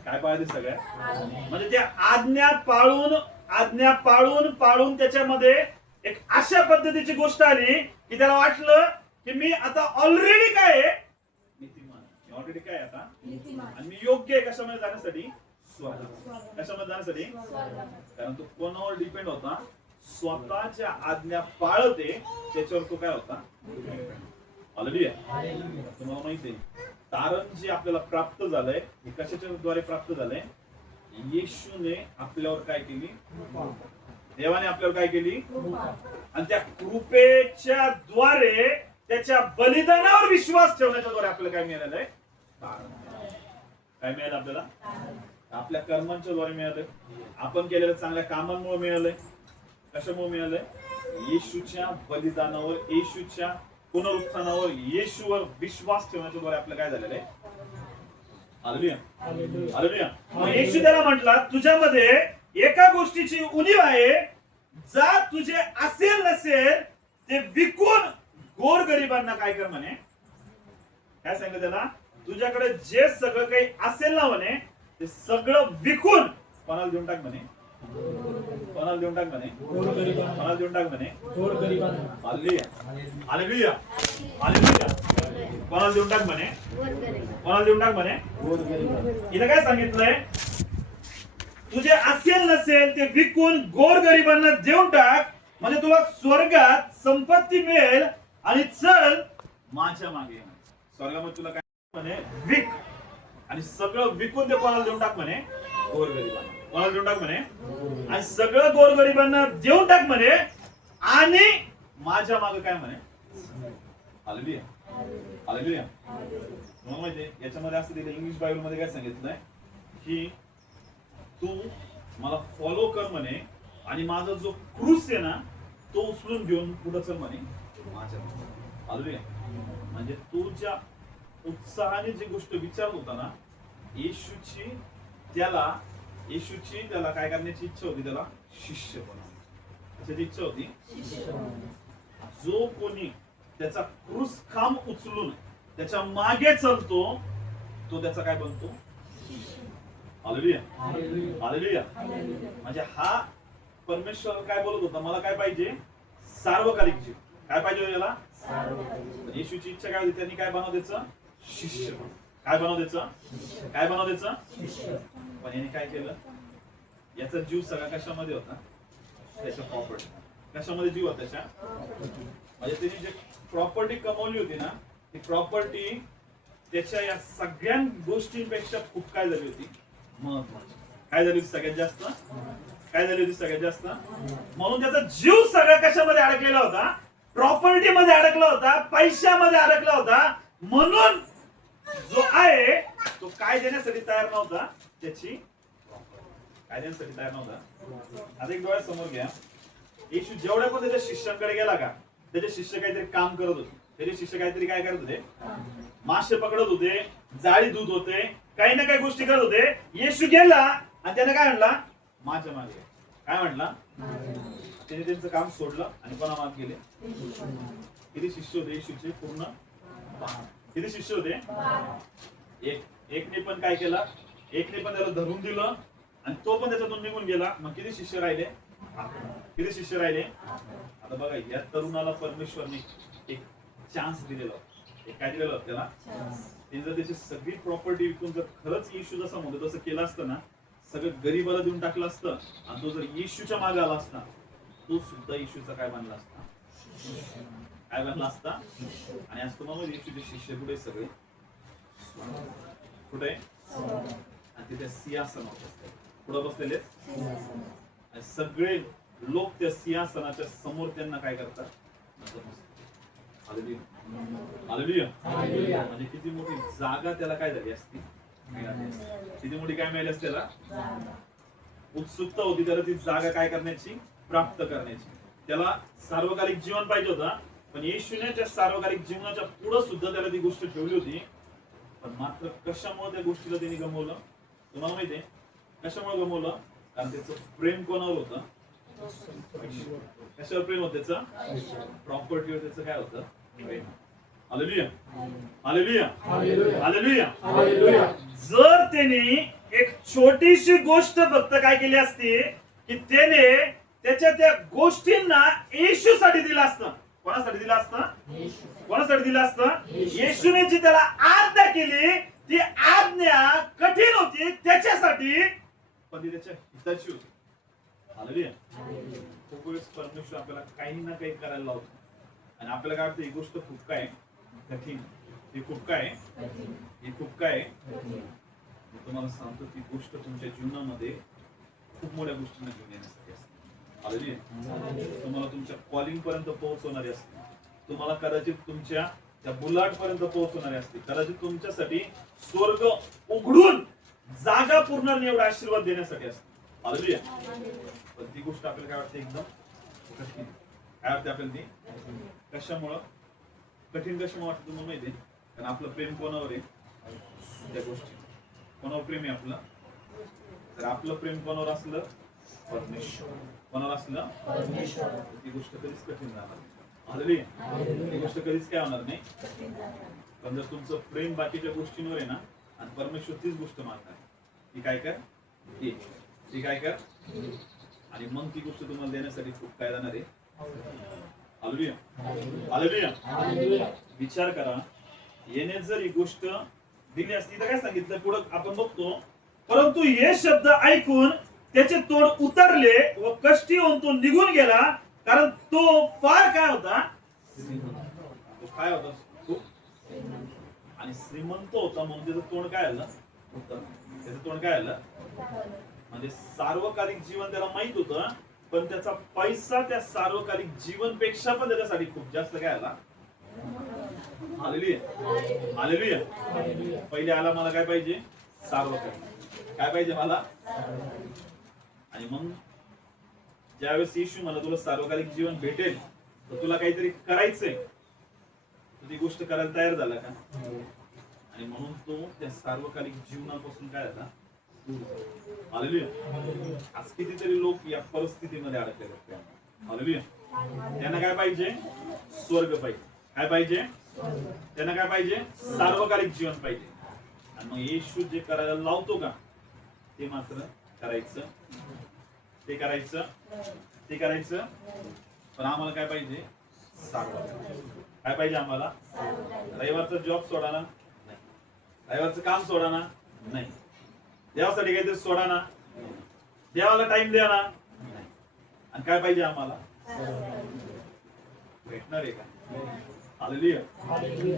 काय पाळते? सगळ्या. म्हणजे त्या आज्ञा पाळून त्याच्यामध्ये एक अशा पद्धतीची गोष्ट आली की त्याला वाटलं की मी आता ऑलरेडी काय आहे? नीतिमान. मी ऑलरेडी काय आता? आणि मी योग्य आहे कशामध्ये जाण्यासाठी? स्वर्गात. कशामध्ये जाण्यासाठी? कारण तो कोणावर डिपेंड होता? स्वतःच्या आज्ञा पाळते त्याच्यावर तो काय होता? हालेलुया. तुम्हाला माहिती आहे तारण जे आपल्याला प्राप्त झालंय हे कशाच्या द्वारे प्राप्त झालंय? येशूने आपल्यावर काय केली? देवाने आपल्यावर काय केली? आणि त्या कृपेच्या द्वारे त्याच्या बलिदानावर विश्वास ठेवण्याच्या द्वारे आपल्याला काय मिळालेलं आहे? काय मिळालं आपल्याला? आपल्या कर्मांच्या द्वारे मिळालंय, आपण केलेल्या चांगल्या कामांमुळे मिळालंय. कशामुळे मिळालंय? येशूच्या बलिदानावर, येशूच्या पुनरुत्थानावर, येशूवर विश्वास ठेवण्याच्या द्वारे आपलं काय झालेलं आहे? हालेलुया. हालेलुया. मग येशू त्याला म्हटला, तुझ्यामध्ये एका गोष्टीची उणीव आहे, जा तुझे असेल नसेल ते विकून गोरगरिबांना काय कर म्हणे? काय सांगितलं त्याला? तुझ्याकडे जे सगळं काही असेल ना म्हणे ते सगळं विकून कोणाला देऊन टाक म्हणे? कोणाला देऊन टाक म्हणे? कोणाला देऊन टाक म्हणे? हालेलुया. हालेलुया. हालेलुया. कोणाला देऊन टाक म्हणे? कोणाला देऊन टाक म्हणे? इथं काय सांगितलंय? तुझे असेल नसेल ते विकून गोरगरिबांना देऊन टाक, म्हणजे तुला स्वर्गात संपत्ती मिळेल आणि चल माझ्या मागे. स्वर्गामध्ये तुला काय म्हणे? विक. आणि सगळं विकून ते कोणाला देऊन टाक म्हणे? गोरगरिबांना. कोणाला देऊन टाक म्हणे? आणि सगळं गोरगरिबांना देऊन टाक म्हणे आणि माझ्या मागे काय म्हणे? हालेलुया. हालेलुया. म्हणजे याच्यामध्ये असं दिलं, इंग्लिश बायबल मध्ये काय सांगितलंय की तू मला फॉलो कर म्हणे आणि माझा जो क्रूस आहे ना तो उचलून घेऊन पुढे चल म्हणे माझ्या. हालेलुया. म्हणजे तू ज्या उत्साहाने जी गोष्ट विचारत होता ना, येशूची त्याला काय करण्याची इच्छा होती? त्याला शिष्य बनवण्याची. कशाची इच्छा होती? जो कोणी त्याचा क्रूस खांब उचलून त्याच्या मागे चालतो तो त्याचा काय बनतो? हालेलुया. हालेलुया. म्हणजे हा परमेश्वर काय बोलत होता? मला काय पाहिजे? सार्वकालिक जीव. काय पाहिजे याला? येशूची इच्छा काय होती? त्यांनी काय बनव द्यायचं? शिष्य. काय बनव द्यायचं? काय बनव द्यायचं? पण याने काय केलं? याचा जीव सगळा कशामध्ये होता? त्याच्या प्रॉपर्टी. कशामध्ये जीव होता त्याच्या? म्हणजे त्यांनी जे प्रॉपर्टी कमवली होती ना, ती प्रॉपर्टी त्याच्या या सगळ्या गोष्टींपेक्षा खूप काय झाली होती? महत्वाची. काय झाली होती सगळ्यात जास्त? काय झाली होती सगळ्यात जास्त? म्हणून त्याचा जीव सगळा कशामध्ये अडकलेला होता? प्रॉपर्टी मध्ये अडकला होता, पैशामध्ये अडकला होता. म्हणून जो आहे तो काय देण्यासाठी तयार नव्हता? त्याची काय देण्यासाठी तयार नव्हता? आता एक डोळ्यासमोर घ्या. येशू जेवढ्या पण त्याच्या शिष्यांकडे गेला का, त्याचे शिष्य काहीतरी काम करत होते. त्याचे शिष्य काहीतरी काय करत होते? मासे पकडत होते, जाळी धुत होते, काही ना काही गोष्टी करत होते. येशू गेला आणि त्याने काय म्हणला? माझ्या मागे. काय म्हटला? त्याने त्यांचं काम सोडलं आणि कोणा मागे गेले? किती शिष्य होते येशूचे? पूर्ण 12. किती शिष्य होते? एकने पण काय केलं? एकने पण त्याला धरून दिलं आणि तो पण त्याच्यातून निघून गेला. मग किती शिष्य राहिले? किती शिष्य राहिले? आता बघा, या तरुणाला परमेश्वरने एक चान्स दिलेला. एक काय दिलेलं होतं त्याला, त्यांनी जर त्याची सगळी प्रॉपर्टी विकून जर खरंच येशू जसं म्हणतो तसं केलं असतं ना, सगळं गरीबाला देऊन टाकलं असतं आणि तो जर येशूच्या मागे आला असता, तो सुद्धा येशूचा काय बनला असता, काय बनला असता. आणि आज तुम्हाला येशूचे शिष्य कुठे सगळे, कुठे, आणि तिथे सिंहासनावर पुढे बसलेले आणि सगळे लोक त्या सिंहासनाच्या समोर त्यांना काय करतात, हालेलुया. म्हणजे किती मोठी जागा त्याला काय झाली असती, किती मोठी काय मिळाली असते त्याला, उत्सुकता होती त्याला ती जागा काय करण्याची, प्राप्त करण्याची. त्याला सार्वकालिक जीवन पाहिजे होता, पण येशूने त्या सार्वकालिक जीवनाच्या पुढे सुद्धा त्याला ती गोष्ट ठेवली होती. पण मात्र कशामुळे त्या गोष्टीला त्यांनी गमवलं, तुम्हाला माहितीये कशामुळे गमवलं? कारण त्याचं प्रेम कोणावर होतं, कशावर प्रेम होतं त्याचं, प्रॉपर्टीवर त्याचं काय होतं, प्रेम. Hallelujah, hallelujah, hallelujah, hallelujah. जर त्याने एक छोटीशी गोष्ट फक्त काय केली असती की त्याने त्याच्या त्या गोष्टींना येशूसाठी दिलं असतं. कोणासाठी दिलं असतं, कोणासाठी दिलं असतं, येशूने जी त्याला आज्ञा केली ती आज्ञा कठीण होती त्याच्यासाठी, पण ती त्याच्या हिताची होती. हालेलुया. खूप वेळेस परमेश्वर आपल्याला काही ना काही करायला लावतो आणि आपल्याला काय वाटतं ही गोष्ट खूप काय कठीण, ही खूप काय, ही खूप काय. मी तुम्हाला सांगतो ती गोष्ट तुमच्या जीवनामध्ये खूप मोठ्या गोष्टींना घेऊन येण्यासाठी असते. हालेलुया. तुम्हाला तुमच्या कॉलिंग पर्यंत पोहोचवणारी असते, तुम्हाला कदाचित तुमच्या त्या बुलाट पर्यंत पोहोचवणारी असते, कदाचित तुमच्यासाठी स्वर्ग उघडून जागा पूर्ण एवढा आशीर्वाद देण्यासाठी असते. हालेलुया. पण ती गोष्ट आपल्याला काय वाटते, एकदम कठीण. काय वाटते आपल्याला ती, कशामुळं कठीण, कशामुळे वाटतं तुम्हाला माहिती, कारण आपलं प्रेम कोणावर आहे, त्या गोष्टी कोणावर प्रेम आहे आपलं. तर आपलं प्रेम कोणावर असलं, परमेश्वर. कोणावर असलं, ती गोष्ट कधीच कठीण जाणार. हालेलुया. ती गोष्ट कधीच काय होणार नाही. पण जर तुमचं प्रेम बाकीच्या गोष्टींवर आहे ना, आणि परमेश्वर तीच गोष्ट मागणार, ती काय कर, ती काय कर, आणि मग ती गोष्ट तुम्हाला देण्यासाठी खूप काय जाणार आहे. Hallelujah, hallelujah. विचार करा, येणे जर ही गोष्ट दिली असती तर काय सांगितलं पुढं आपण बघतो, परंतु हे शब्द ऐकून त्याचे तोंड उतरले व कष्टी होऊन तो निघून गेला, कारण तो फार काय होता, तो काय होता, तो आणि श्रीमंत होता, म्हणून त्याचं तोंड काय आलं, त्याचं तोंड काय आलं. म्हणजे सार्वकालिक जीवन त्याला माहित होतं, पण त्याचा पैसा त्या सार्वकालिक जीवन पेक्षा पण त्याच्यासाठी खूप जास्त काय आला. Hallelujah, hallelujah. पहिले आला मला काय पाहिजे, सार्वकालिक. काय पाहिजे मला, आणि मग ज्यावेळेस येशू मला तुला सार्वकालिक जीवन भेटेल तर तुला काहीतरी करायचंय, ती गोष्ट करायला तयार झाला का, आणि म्हणून तो त्या सार्वकालिक जीवनापासून काय झाला. हालेलुया. आज कितीतरी लोक या परिस्थितीमध्ये अडकलेले आहेत. हालेलुया. त्यांना काय पाहिजे, स्वर्ग पाहिजे. काय पाहिजे, त्यांना काय पाहिजे, सार्वकालिक जीवन पाहिजे. आणि मग येशू जे करायला लावतो का ते मात्र करायचं, ते करायचं, ते करायचं. पण आम्हाला काय पाहिजे, सार्वकालिक. काय पाहिजे आम्हाला, रविवारचा जॉब सोडा ना, रविवारचं काम सोडा ना, नाही. देवासाठी काहीतरी सोडा ना, देवाला टाइम द्या ना, आणि काय पाहिजे आम्हाला, भेटणार आहे का. हालेलुया.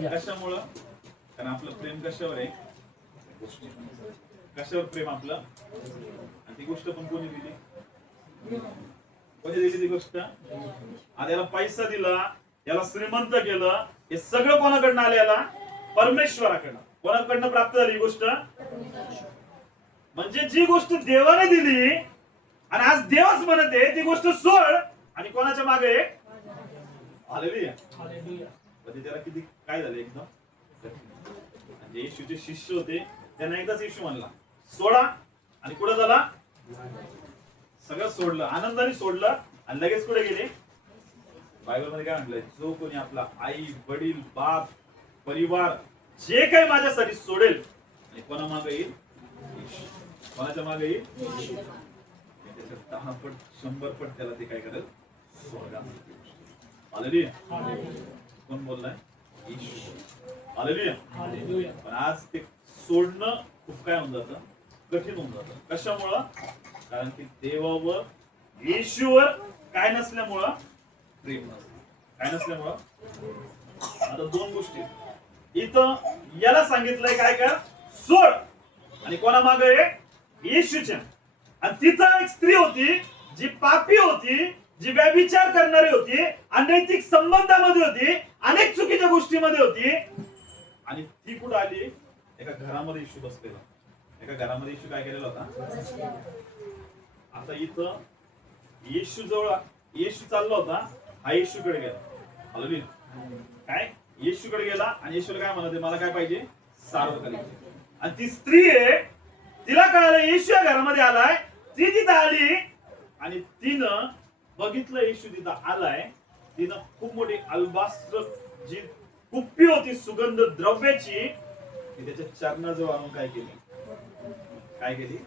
कशामुळं, कारण आपलं प्रेम कशावर आहे, कशावर प्रेम आपलं, आणि ती गोष्ट पण कोणी दिली, कोणी दिली ती गोष्ट. आणि याला पैसा दिला, याला श्रीमंत केलं, हे सगळं कोणाकडनं आलं, याला परमेश्वराकडनं. कोणाकडनं प्राप्त झाली ही गोष्ट, म्हणजे जी गोष्ट देवाने दिली आणि आज देवच म्हणत आहे ती गोष्ट सोड, आणि कोणाच्या मागे. हालेलुया. म्हणजे त्याला किती काय झालं, एकदम. म्हणजे येशूचे शिष्य होते, त्यांना एकदाच येशू म्हणला सोडा, आणि कुठं झाला, सगळं सोडलं, आनंदाने सोडलं, आणि लगेच कुठे गेले. बायबल मध्ये काय म्हटलंय, जो कोणी आपला आई वडील बाप परिवार जे काही माझ्यासाठी सोडेल, आणि कोणा मागे येईल, कोणाच्या मागे येईल, त्याच्या 10 पट 100 पट त्याला ते काय करेल, स्वर्गामध्ये. हालेलुया. कोण बोललाय, येशू. हालेलुया. हालेलुया. पण आज ते सोडणं खूप काय होऊन जातं, कठीण होऊन जातं. कशामुळं? कारण की देवावर, येशूवर काय नसल्यामुळं, प्रेम नसतं. काय नसल्यामुळं? आता दोन गोष्टी इथं याला सांगितलंय काय कर, सोड. आणि कोणा मागे आहे? येशूच्या. आणि तिथं एक स्त्री होती जी पापी होती, जी व्यभिचार करणारी होती, अनैतिक संबंधामध्ये होती, अनेक चुकीच्या गोष्टीमध्ये होती. आणि ती कुठं आली? एका घरामध्ये येशू बसलेला. एका घरामध्ये येशू काय केलेला होता? आता इथं येशू जवळ येशू चालला होता, हा येशूकडे गेला. हालेलुया. काय? येशूकडे गेला आणि येशूला काय म्हणते, मला काय पाहिजे? सार्वकालिक. आणि ती स्त्री आहे, तिला कळालं येशू या घरामध्ये आलाय. ती तिथं आली आणि तिनं बघितलं येशू तिथं आलाय. तिनं खूप मोठी अल्बास्त्र जी कुप्पी होती सुगंध द्रव्याची, ती त्याच्या चरणाजवळ आणून काय केली? काय केली?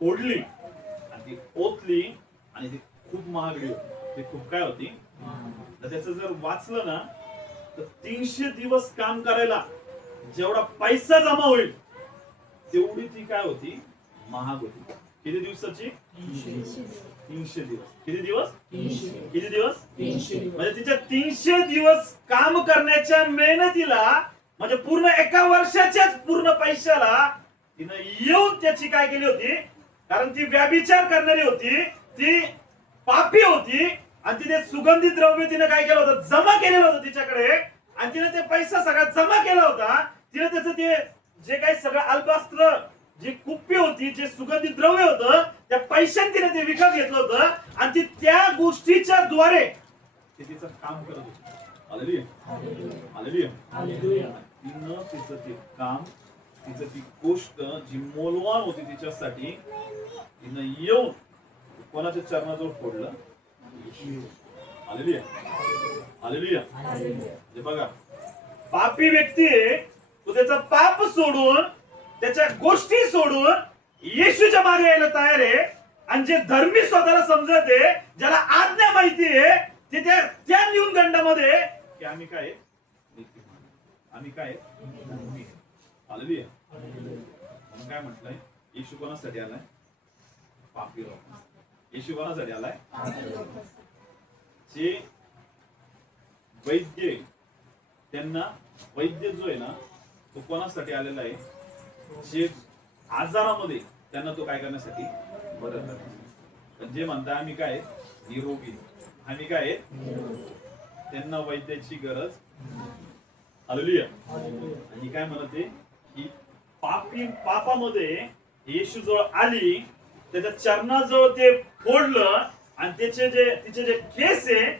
ओढली आणि ती ओतली. आणि ती खूप महागडी होती. ती खूप काय होती? तर त्याचं जर वाचलं ना, तर 300 दिवस काम करायला जेवढा पैसा जमा होईल तेवढी ती काय होती? महाग होती. किती दिवसाची? 300 दिवस. किती दिवस? 300 दिवस. म्हणजे तिच्या 300 दिवस काम करण्याच्या मेहनतीला, म्हणजे पूर्ण एका वर्षाच्याच पूर्ण पैशाला तिनं येऊन त्याची काय केली होती? कारण ती व्यभिचार करणारी होती, ती पापी होती. आणि तिने सुगंधित द्रव्य तिने काय केलं होतं? जमा केलेलं होतं तिच्याकडे. आणि तिने ते पैसा सगळा जमा केला होता. तिने त्याचं ते जे काही सगळं अल्पास्त्र, जी कुप्पी होती, जे सुगंधित द्रव्य होतं, त्या पैशाने तिने ते विकत घेतलं होतं. आणि ती त्या गोष्टीच्या द्वारे ते तिचं काम करत होती. हालेलुया. हालेलुया. हालेलुया. तिनं तिचं ते काम, तिचं ती गोष्ट जी मोलवान होती तिच्यासाठी, तिनं येऊन कोणाच्या चरणाजवळ फोडलं? हालेलुया. हालेलुया. हे बघा, पापी व्यक्ती आहे, तो त्याचा पाप सोडून, त्याच्या गोष्टी सोडून येशूच्या मागे यायला तयार आहे. आणि जे धर्मी स्वतःला समजत आहे, ज्याला आज्ञा माहिती आहे, ते त्या न्यूनगंडामध्ये की आम्ही काय? आम्ही काय? हालेलुया. म्हणून काय म्हटलंय? येशू कोणासाठी आलाय? पापी लोक. येशू कोणासाठी आलाय? जे वैद्य, त्यांना वैद्य जो आहे ना, तो कोणासाठी आलेला आहे? जे आजारामध्ये त्यांना तो काय करण्यासाठी? बरं करण्यासाठी. जे म्हणता आम्ही काय? निरोगी. आम्ही काय? त्यांना वैद्याची गरज. हालेलुया. आणि काय म्हणते की पापी पापामध्ये येशू जवळ आली, त्याच्या चरणाजवळ ते फोडलं. आणि तिचे जे केस आहे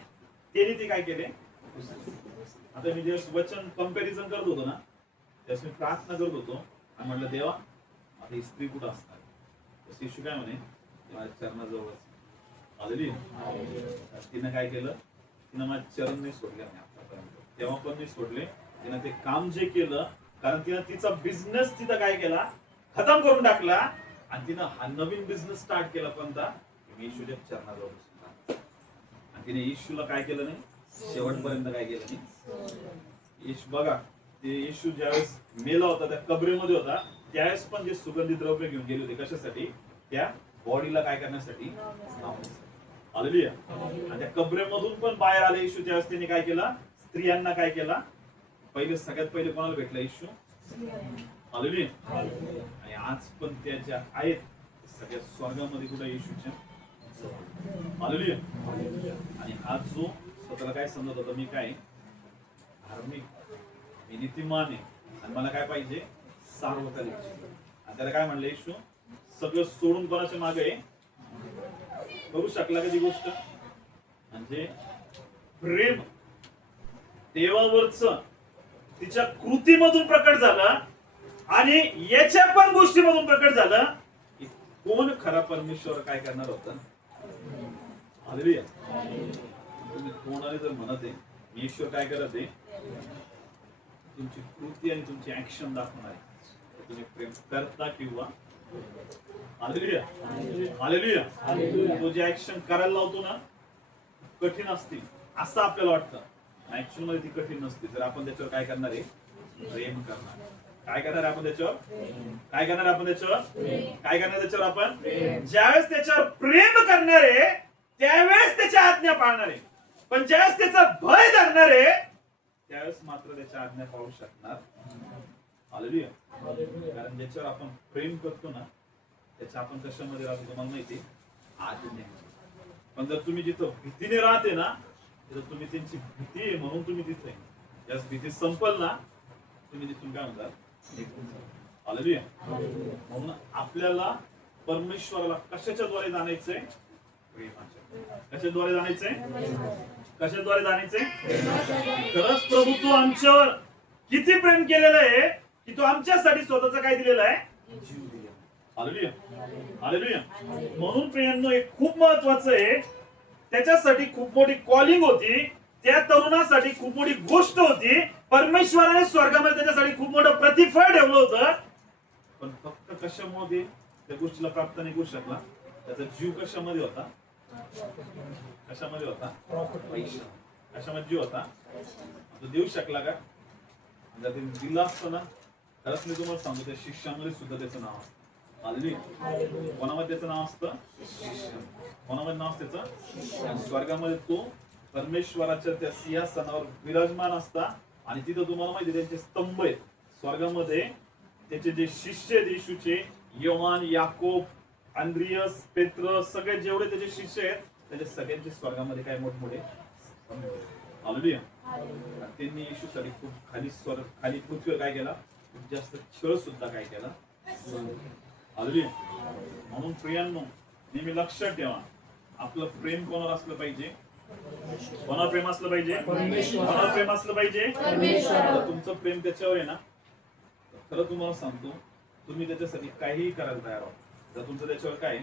त्याने ते काय केले? आता मी जेव्हा वचन कंपॅरिझन करत होतो ना, त्यावेळेस मी प्रार्थना करत होतो आणि म्हटलं, देवा आता ही स्त्री कुठं असणार? येशू काय म्हणे? माझ्या चरणाजवळ. हालेलुया. तिनं काय केलं? तिनं माझे चरण नाही सोडले आतापर्यंत. तेव्हा पण नाही सोडले. तिनं ते काम जे केलं, कारण तिनं तिचा बिझनेस तिथं काय केला? खतम करून टाकला. आणि तिनं हा नवीन बिझनेस स्टार्ट केला. कोणता? येशूच्या चरणाजवळ बसून. आणि तिने येशूला काय केलं नाही? शेवटपर्यंत काय केलं नाही? येशू बघा, ते येशू ज्यावेळेस मेला होता, त्या कबरेमध्ये होता, त्यावेळेस पण जे सुगंधी द्रव्य घेऊन गेले होते. कशासाठी? त्या बॉडीला काय करण्यासाठी? हालेलुया. आणि त्या कबरेमधून पण बाहेर आले येशू. त्यावेळेस त्यांनी काय केलं? स्त्रियांना काय केला? पहिले सगळ्यात पहिले कोणाला भेटला येशू? हालेलुया. आणि आज पण त्या ज्या आहेत सगळ्या स्वर्गामध्ये कुठे? येशूच्या. हालेलुया. आणि आज जो स्वतःला काय समजत होता, मी काय? धार्मिक, मी नीतिमान आहे, आणि मला काय पाहिजे? सार्वकालिक. आणि त्याला काय म्हणलं येशू? सगळं सोडून कोणाच्या मागे? करू शकला का ती गोष्ट? म्हणजे प्रेम देवावरच तिच्या कृतीमधून प्रकट झालं. आणि याच्या पण गोष्टीमधून प्रकट झालं की कोण खरा परमेश्वर काय करणार होता? हालेलुया. तुम्ही कोणाला जर म्हणत आहे ईश्वर काय करत आहे? तुमची कृती आणि तुमची ऍक्शन दाखवणार आहे. तुम्ही प्रेम करता किंवा. हालेलुया. हालेलुया. तो जे ऍक्शन करायला लावतो ना, कठीण असते असं आपल्याला वाटतं. ऍक्च्युअल मध्ये ती कठीण नसते, जर आपण त्याच्यावर काय करणार आहे? प्रेम करणार. काय करणार आपण त्याच्यावर? काय करणार आपण त्याच्यावर? काय करणार त्याच्यावर आपण? ज्यावेळेस त्याच्यावर प्रेम करणार आहे त्यावेळेस त्याच्या आज्ञा पाळणार आहे. पण ज्यावेळेस त्याचा भय धरणार आहे त्यावेळेस मात्र त्याच्या आज्ञा पाळू शकणार. हालेलुया. कारण ज्याच्यावर आपण प्रेम करतो ना त्याच्या आपण कशामध्ये राहतो तुम्हाला माहिती? आज्ञा. पण जर तुम्ही जिथं भीतीने राहते ना तिथं तुम्ही त्यांची भीती आहे म्हणून तुम्ही तिथे ज्यास भीती संपल ना तुम्ही तिथून काय म्हणतात? हालेलुया. म्हणून आपल्याला परमेश्वराला कशाच्याद्वारे जाणायचंय? प्रेमाच्या. कशाद्वारे जाणायचंय? कशाद्वारे जाणायचंय? खरंच प्रभू तू आमच्यावर किती प्रेम केलेलं आहे की तू आमच्यासाठी स्वतःचा काय दिलेला आहे? जीव दिला. हालेलुया. हालेलुया. म्हणून प्रियांनो एक खूप महत्वाचं आहे. त्याच्यासाठी खूप मोठी कॉलिंग होती. त्या तरुणासाठी खूप मोठी गोष्ट होती. परमेश्वराने स्वर्गामध्ये त्याच्यासाठी खूप मोठं प्रतिफळ ठेवलं होतं. पण फक्त कशामध्ये त्या गोष्टीला प्राप्त नाही करू शकला? त्याचा जीव कशामध्ये होता? कशामध्ये होता? पैसा. कशामध्ये जीव होता? तो देऊ शकला का? जर ते दिला असतं ना खरंच मी तुम्हाला सांगतो त्या शिष्यामध्ये सुद्धा त्याचं नाव असतं. हालेलुया. कोणामध्ये त्याचं नाव असतं? शिष्य. कोणामध्ये नाव असतं त्याचं? स्वर्गामध्ये तो परमेश्वराच्या त्या सिंहासनावर विराजमान असता आणि तिथं तुम्हाला माहिती त्यांचे स्तंभ आहेत स्वर्गामध्ये. त्याचे जे शिष्य आहेत येशूचे योहान, याकोब, अंद्रियस, पेत्र सगळे जेवढे त्याचे शिष्य आहेत त्याचे सगळ्यांचे स्वर्गामध्ये काय मोठमोठे स्तंभ आहेत. हालेलुया. त्यांनी येशूसाठी खूप खाली पृथ्वीवर काय केला? खूप जास्त छळ सुद्धा काय केला? हालेलुया. म्हणून प्रियांनो नेहमी लक्षात ठेवा आपलं प्रेम कोणावर असलं पाहिजे? कोणावर प्रेम असलं पाहिजे? कोणावर प्रेम असलं पाहिजे? जर तुमचं प्रेम त्याच्यावर आहे ना खरं तुम्हाला सांगतो तुम्ही त्याच्यासाठी काहीही करायला तयार आहात. जर तुमचं त्याच्यावर काय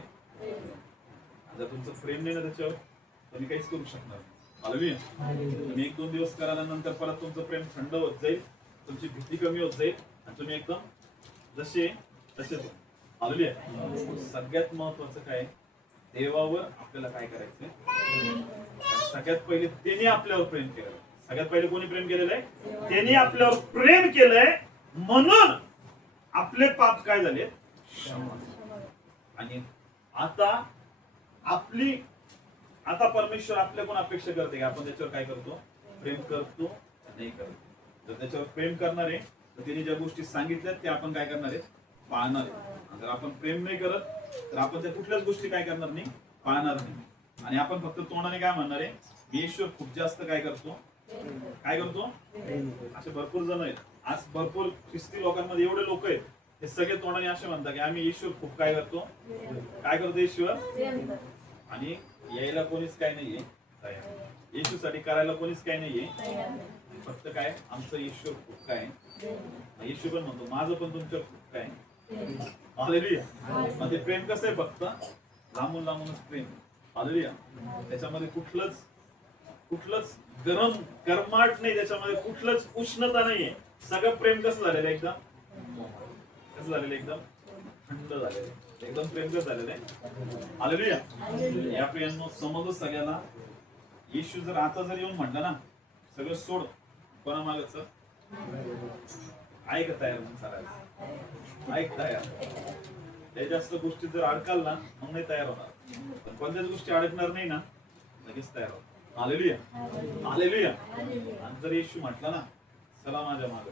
जर तुमचं प्रेम नाही ना त्याच्यावर तुम्ही काहीच करू शकणार. हालेलुया. तुम्ही 1-2 दिवस करायला नंतर परत तुमचं प्रेम थंड होत जाईल, तुमची भीती कमी होत जाईल आणि तुम्ही एकदम जसे तसेच हो. हालेलुया. सगळ्यात महत्वाचं काय देवावर आपल्याला काय करायचंय? सगळ्यात पहिले त्यांनी आपल्यावर प्रेम केलं. सगळ्यात पहिले कोणी प्रेम केलेलं आहे? त्यांनी आपल्यावर प्रेम केलंय म्हणून आपले पाप काय झाले? आणि आता परमेश्वर आपल्याकडून अपेक्षा करते की आपण त्याच्यावर काय करतो? प्रेम करतो नाही करतो. जर त्याच्यावर प्रेम करणार आहे तर त्यांनी ज्या गोष्टी सांगितल्यात त्या आपण काय करणार आहे? पाळणार आहे. जर आपण प्रेम नाही करत तर आपण त्या कुठल्याच गोष्टी काय करणार नाही? पाळणार नाही. आणि आपण फक्त तोंडाने काय म्हणणार आहे? मी ईश्वर खूप जास्त काय करतो? काय करतो? असे भरपूर जण आहेत. आज भरपूर ख्रिस्ती लोकांमध्ये एवढे लोक आहेत ते सगळे तोंडाने असे म्हणतात की आम्ही ईश्वर खूप काय करतो? काय करतो ईश्वर? आणि यायला कोणीच काय नाहीये येशूसाठी करायला कोणीच काय नाहीये. फक्त काय आमचं ईश्वर खूप काय येशू पण म्हणतो माझं पण तुमच्या खूप काय. हालेलुया. म्हणजे प्रेम कसं आहे? फक्त लांबून लांबूनच प्रेम. हालेलुया. त्याच्यामध्ये कुठलंच गरमाट नाही, त्याच्यामध्ये कुठलंच उष्णता नाहीये. सगळं प्रेम कसं झालेलं आहे? कसं झालेलं? एकदम थंड झालेलं. एकदम प्रेम कसं झालेलं आहे? हालेलुया. या प्रियांनो समजलं सगळ्याला. येशू जर आता जर येऊन म्हटलं ना सगळं सोड कोणा मागच ऐक तयार म्हणून चालायचं. ऐक तयार. त्या जास्त गोष्टी जर अडकाल ना मग नाही तयार होणार. पण कोणत्याच गोष्टी अडकणार नाही ना लगेच तयार होणार. हालेलुया. हालेलुया. आणि जर येशू म्हटलं ना चला माझ्या मागे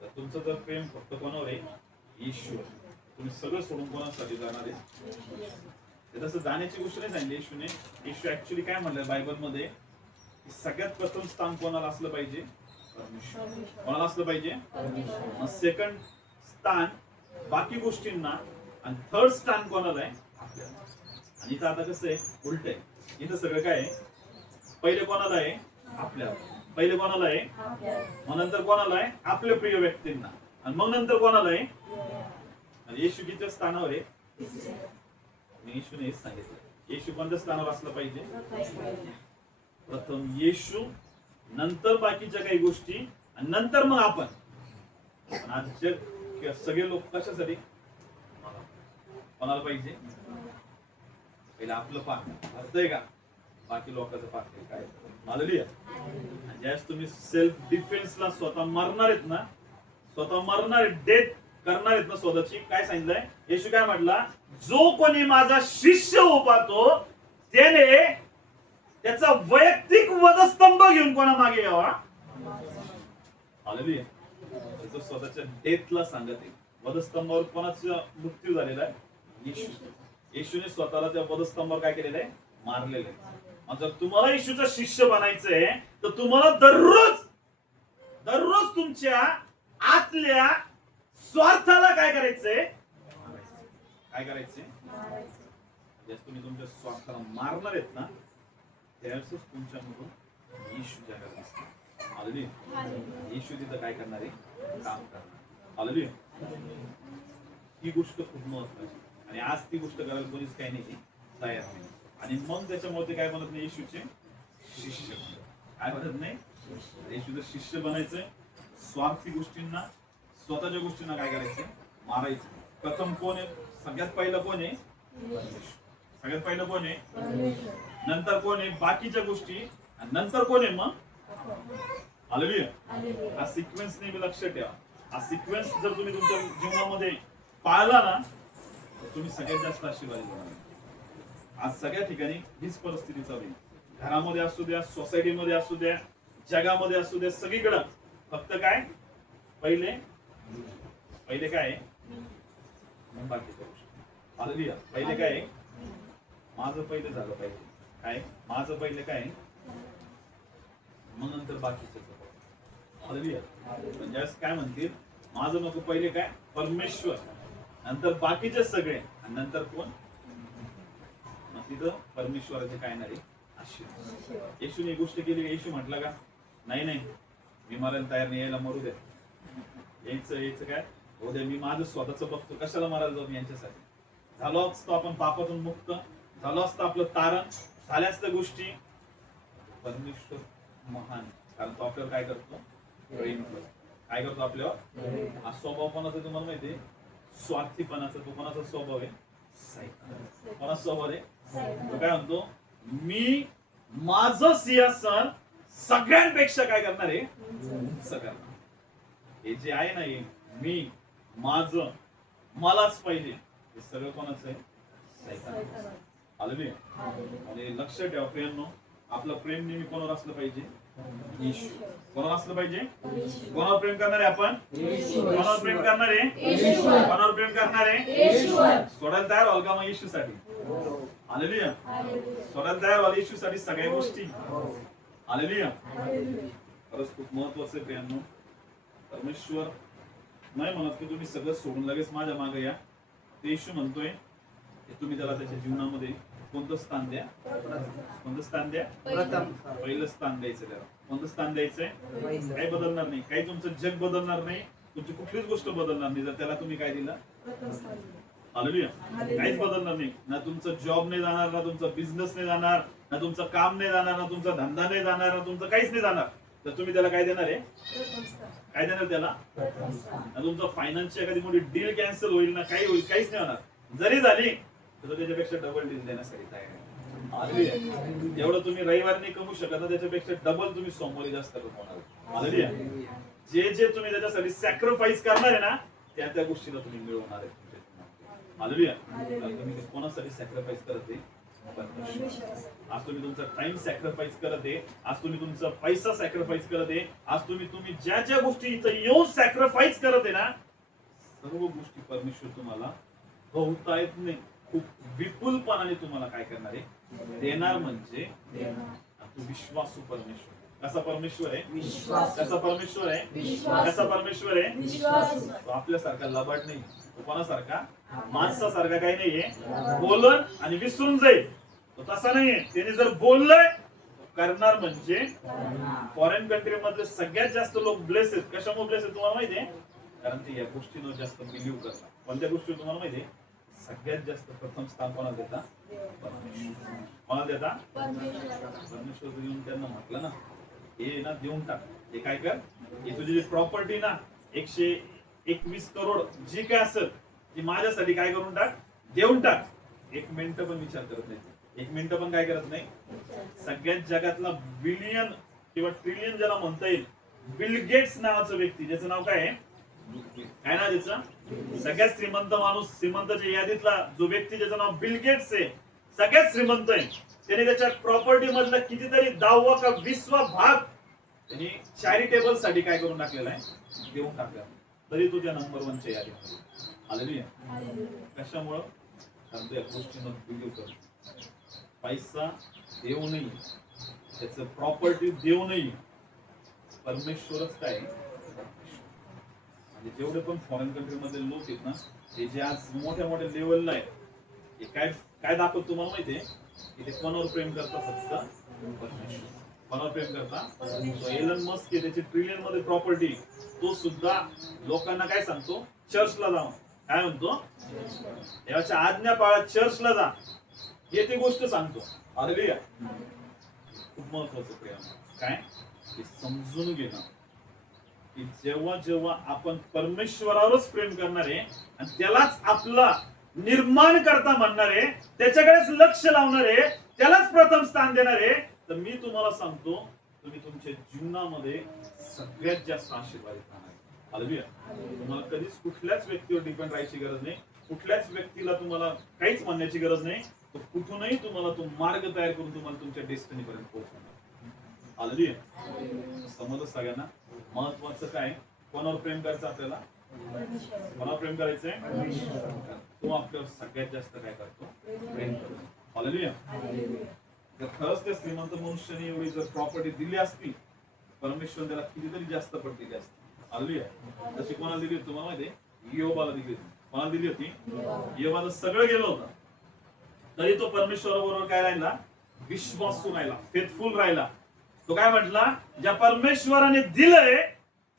तर तुमचं जर प्रेम फक्त कोणावर आहे? ईश्वर. तुम्ही सगळं सोडून कोणासाठी जाणार आहे? तसं जाण्याची गोष्ट नाही सांगितली येशूने. येशू ऍक्च्युली काय म्हणलं बायबल मध्ये? सगळ्यात प्रथम स्थान कोणाला असलं पाहिजे? परमेश्वर. कोणाला असलं पाहिजे? सेकंड स्थान बाकी गोष्टींना आणि थर्ड स्थान कोणाला आहे? आपल्याला. आणि इथं आता कसं आहे? उलट आहे. इथं सगळं काय आहे? पहिले कोणाला आहे? आपल्याला. पहिले कोणाला आहे? मग नंतर कोणाला आहे? आपल्या प्रिय व्यक्तींना. आणि मग नंतर कोणाला आहे? आणि येशू किती स्थानावर आहे? मी येशूने हेच सांगितलं. येशू कोणत्या स्थानावर असलं पाहिजे? प्रथम येशू, नंतर बाकीच्या काही गोष्टी आणि नंतर मग आपण. पण आज जग सगळे लोक कशासाठी? कोणाला पाहिजे? पहिले आपलं पाक अर्थ आहे का? बाकी लोकांचं पाक काय? हालेलुया. ज्यावेळेस तुम्ही सेल्फ डिफेन्सला स्वतः मरणार आहेत ना, स्वतः मरणार डेथ करणार आहेत ना स्वतःची, काय सांगितलंय येशू? काय म्हटला? जो कोणी माझा शिष्य हो पाहतो त्याने त्याचा वैयक्तिक वधस्तंभ घेऊन कोणा मागे यावा. हालेलुया. तो स्वतःच्या डेथला सांगत आहे. वधस्तंभावर कोणाचा मृत्यू झालेला आहे? येशू. येशूने स्वतःला त्या वधस्तंभावर काय केलेलं आहे? मारलेलं आहे. मग जर तुम्हाला येशूचा शिष्य बनायचंय तर तुम्हाला दररोज तुमच्या आतल्या स्वार्थाला काय करायचंय? काय करायचंय? ज्यावेळेस तुम्ही तुमच्या स्वार्थाला मारणार आहेत ना, त्यावेळेस तुमच्यामधून येशू जगात असतो. हालेलुया. येशू तिथं काय करणार आहे? काम करणार. हालेलुया. ही गोष्ट खूप महत्वाची, आणि आज ती गोष्ट करायला कोणीच काही नाही तयार नाही. आणि मग त्याच्यामुळे ते काय बनत नाही? येशूचे शिष्य. काय बनत नाही? येशूचं शिष्य बनायचंय. स्वार्थी गोष्टींना, स्वतःच्या गोष्टींना काय करायचं? मारायचं. प्रथम कोण आहे? सगळ्यात पहिलं कोण आहे? सगळ्यात पहिलं कोण आहे? नंतर कोण आहे? बाकीच्या गोष्टी. आणि नंतर कोण आहे मग? हालेलुया. हा सिक्वेन्स नेहमी लक्षात ठेवा. हा सिक्वेन्स जर तुम्ही तुमच्या जीवनामध्ये पाळला ना, तर तुम्ही सगळ्यात जास्त आशीर्वादित होणार. आज सगळ्या ठिकाणी हीच परिस्थिती चालू आहे. घरामध्ये असू द्या, सोसायटीमध्ये असू द्या, जगामध्ये असू द्या, सगळीकडं फक्त काय? पहिले काय आहे? बाकी करू शकतो. हालेलुया. पहिले काय आहे? माझं पहिले झालं पाहिजे. काय? माझं पहिले काय? मग नंतर बाकीचं. हालेलुया. म्हणजे काय म्हणतील? माझं नको, पहिले काय? परमेश्वर, नंतर बाकीचे सगळे, आणि नंतर कोण? मग तिथं परमेश्वराचे काय नाही आशीर्वाद. येशूने गोष्ट केली. येशू म्हटला का? नाही, मी मरायला तयार नाही, यायला मरू द्या. यायचं काय? हो द्या, मी माझं स्वतःच बघतो. कशाला मारायला जाऊ यांच्यासाठी? झालो असतो आपण पापातून मुक्त, झालो असतं आपलं तारण, झाल्या असत्या गोष्टी. परमेश्वर महान, कारण तो आपल्यावर काय करतो? प्रेम करतो. काय करतो आपल्यावर? हा स्वभाव कोणाचा तुम्हाला माहिती आहे? स्वार्थीपणाचा. तो कोणाचा स्वभाव आहे? सैतानाचा. कोणाचा स्वभाव आहे? तो काय म्हणतो? मी माझं सिंहासन सगळ्यांपेक्षा काय करणार आहे? उंच करणार. हे जे आहे ना, हे मी, माझं, मलाच पाहिजे, हे सगळं कोणाचं आहे? सैतानाचं. हालेलुया. आणि लक्ष ठेवा प्रियांनो, आपलं प्रेम नेहमी कोणावर असलं पाहिजे? येशू. कोणावर असलं पाहिजे? कोणावर प्रेम करणार आहे आपण? कोणावर प्रेम करणार आहे? कोणावर प्रेम करणार आहे? सोडायला तयार व्हाल का मग येशूसाठी? हालेलुया. सोडायला तयार व्हाल येशूसाठी सगळ्या गोष्टी? हालेलुया. खरंच खूप महत्वाचं आहे प्रियांनो. परमेश्वर नाही म्हणत की तुम्ही सगळं सोडून लगेच माझ्या मागे या. ते येशू म्हणतोय की तुम्ही त्याला त्याच्या जीवनामध्ये कोणतं स्थान द्या? कोणतं स्थान द्या? पहिलं स्थान द्यायचं त्याला. कोणतं स्थान द्यायचंय? काही बदलणार नाही. काही तुमचं जग बदलणार नाही, तुमची कुठलीच गोष्ट बदलणार नाही जर त्याला तुम्ही काय दिलं? हालेलुया. काहीच बदलणार नाही. ना तुमचं जॉब नाही जाणार, ना तुमचा बिझनेस नाही जाणार, ना तुमचं काम नाही जाणार, ना तुमचा धंदा नाही जाणार, ना तुमचं काहीच नाही जाणार. तर तुम्ही त्याला काय देणार आहे? काय देणार त्याला? ना तुमचं फायनान्सची एखादी मोठी डील कॅन्सल होईल, ना काही होईल, काहीच नाही होणार. जरी झाली तर त्याच्यापेक्षा डबल डील देण्यासाठी तयार आहे. हालेलुया. एवढं तुम्ही रविवारी नाही कमवू शकत ना, त्याच्यापेक्षा डबल तुम्ही सोमवारी जास्त कमवणार. हालेलुया. जे तुम्ही त्याच्यासाठी सॅक्रिफाईस करणार आहे ना, त्या गोष्टीला तुम्ही मिळवणार आहे. हालेलुया. तुम्ही कोणासाठी सॅक्रिफाईस करत आहे? आज तुम्ही तुमचा टाइम सॅक्रिफाईस करत आहे, आज तुम्ही तुमचा पैसा सॅक्रिफाईस करत आहे, आज तुम्ही ज्या गोष्टी इथं येऊन सॅक्रिफाईस करत आहे ना, सर्व गोष्टी परमेश्वर तुम्हाला बहुतायत नाही, खूप विपुलपणाने तुम्हाला काय करणार आहे? देणार. म्हणजे तो विश्वासू परमेश्वर. कसा परमेश्वर आहे? कसा परमेश्वर आहे? कसा परमेश्वर आहे? तो आपल्यासारखा लबाड नाही. तो कोणासारखा? माणसासारखा काही नाहीये, बोलन आणि विसरून जाईल. तो तसा नाहीये. त्याने जर बोललंय करणार. म्हणजे फॉरेन कंट्री मधले सगळ्यात जास्त लोक ब्लेस आहेत. कशामुळे ब्लेस आहेत तुम्हाला माहितीये? कारण ते या गोष्टींवर जास्त बिलीव्ह करतात. कोणत्या गोष्टी तुम्हाला माहितीये? सगळ्यात जास्त प्रथम स्थान कोणाला देता? कोणाला देता? परमेश्वर देऊन त्यांना म्हटलं ना, हे ना देऊन टाक. हे काय कर, हे तुझी जी प्रॉपर्टी ना 121 करोड जी काय असेल ती माझ्यासाठी काय करून टाक? देऊन टाक. एक मिनिट पण विचार करत नाही. एक मिनिट पण काय करत नाही. सगळ्यात जगातला बिलियन किंवा ट्रिलियन ज्याला म्हणता येईल, बिल गेट्स नावाचा व्यक्ती, ज्याचं नाव काय आहे, काय नाव त्याचं, सगळ्यात श्रीमंत माणूस, श्रीमंताच्या यादीतला जो व्यक्ती ज्याचं नाव बिल गेट्स आहे, सगळ्यात श्रीमंत आहे, त्याने त्याच्या प्रॉपर्टी मधला कितीतरी 10वा का 20वा भाग त्यांनी चॅरिटेबल साठी काय करून टाकलेला आहे, देऊन टाकला, तरी तो त्या नंबर 1 च्या यादीमध्ये. हालेलुया. कशामुळं? कारण त्या गोष्टीमध्ये बिलीव्ह करतो. पैसा देऊ नाही, त्याचं प्रॉपर्टी देऊ नाही, परमेश्वरच काय. आणि जेवढे पण फॉरेन कंट्री मध्ये लोक आहेत ना, हे जे आज मोठ्या मोठ्या लेवलला आहे, हे काय काय दाखवत तुम्हाला माहितीये, की ते कोणावर प्रेम करतात, फक्त परमेश्वर. कोणावर प्रेम करता? एलन मस्क आहे, त्याची ट्रिलियन मध्ये प्रॉपर्टी, तो सुद्धा लोकांना काय सांगतो, चर्चला जाऊन काय म्हणतो, देवाच्या आज्ञा पाळा, चर्चला जा, हे ती गोष्ट सांगतो. हालेलुया. खूप महत्वाचं प्रेम काय, ते समजून घेणं, की जेव्हा जेव्हा आपण परमेश्वरावरच प्रेम करणार आहे आणि त्यालाच आपला निर्माण करता म्हणणार आहे, त्याच्याकडेच लक्ष लावणार आहे, त्यालाच प्रथम स्थान देणार आहे, तर मी तुम्हाला सांगतो, तुम्ही तुमच्या जीवनामध्ये सगळ्यात जास्त आशीर्वादित राहणार. हालेलुया. तुम्हाला कधीच कुठल्याच व्यक्तीवर डिपेंड राहायची गरज नाही, कुठल्याच व्यक्तीला तुम्हाला काहीच म्हणण्याची गरज नाही, तो कुठूनही तुम्हाला तो मार्ग तयार करून तुम्हाला तुमच्या डेस्टिनी पर्यंत पोहोचवणार. हालेलुया. समजलं सगळ्यांना? महत्वाचं काय, कोणावर प्रेम करायचं आपल्याला, कोणावर प्रेम करायचंय, तो आपल्यावर सगळ्यात जास्त काय करतो, प्रेम करतो. हालेलुया. जर खरंच त्या श्रीमंत मनुष्याने एवढी जर प्रॉपर्टी दिली असती, परमेश्वर त्याला कितीतरी जास्त पट दिली असती. हालेलुया. जशी कोणाला दिली होती तुम्हाला माहिती आहे, योबाला दिली होती. कोणाला दिली होती? योबाचं सगळं गेलं होतं, तरी तो परमेश्वराबरोबर काय राहिला, विश्वासू राहिला, फेथफुल राहिला. तो काय म्हटला, ज्या परमेश्वराने दिलंय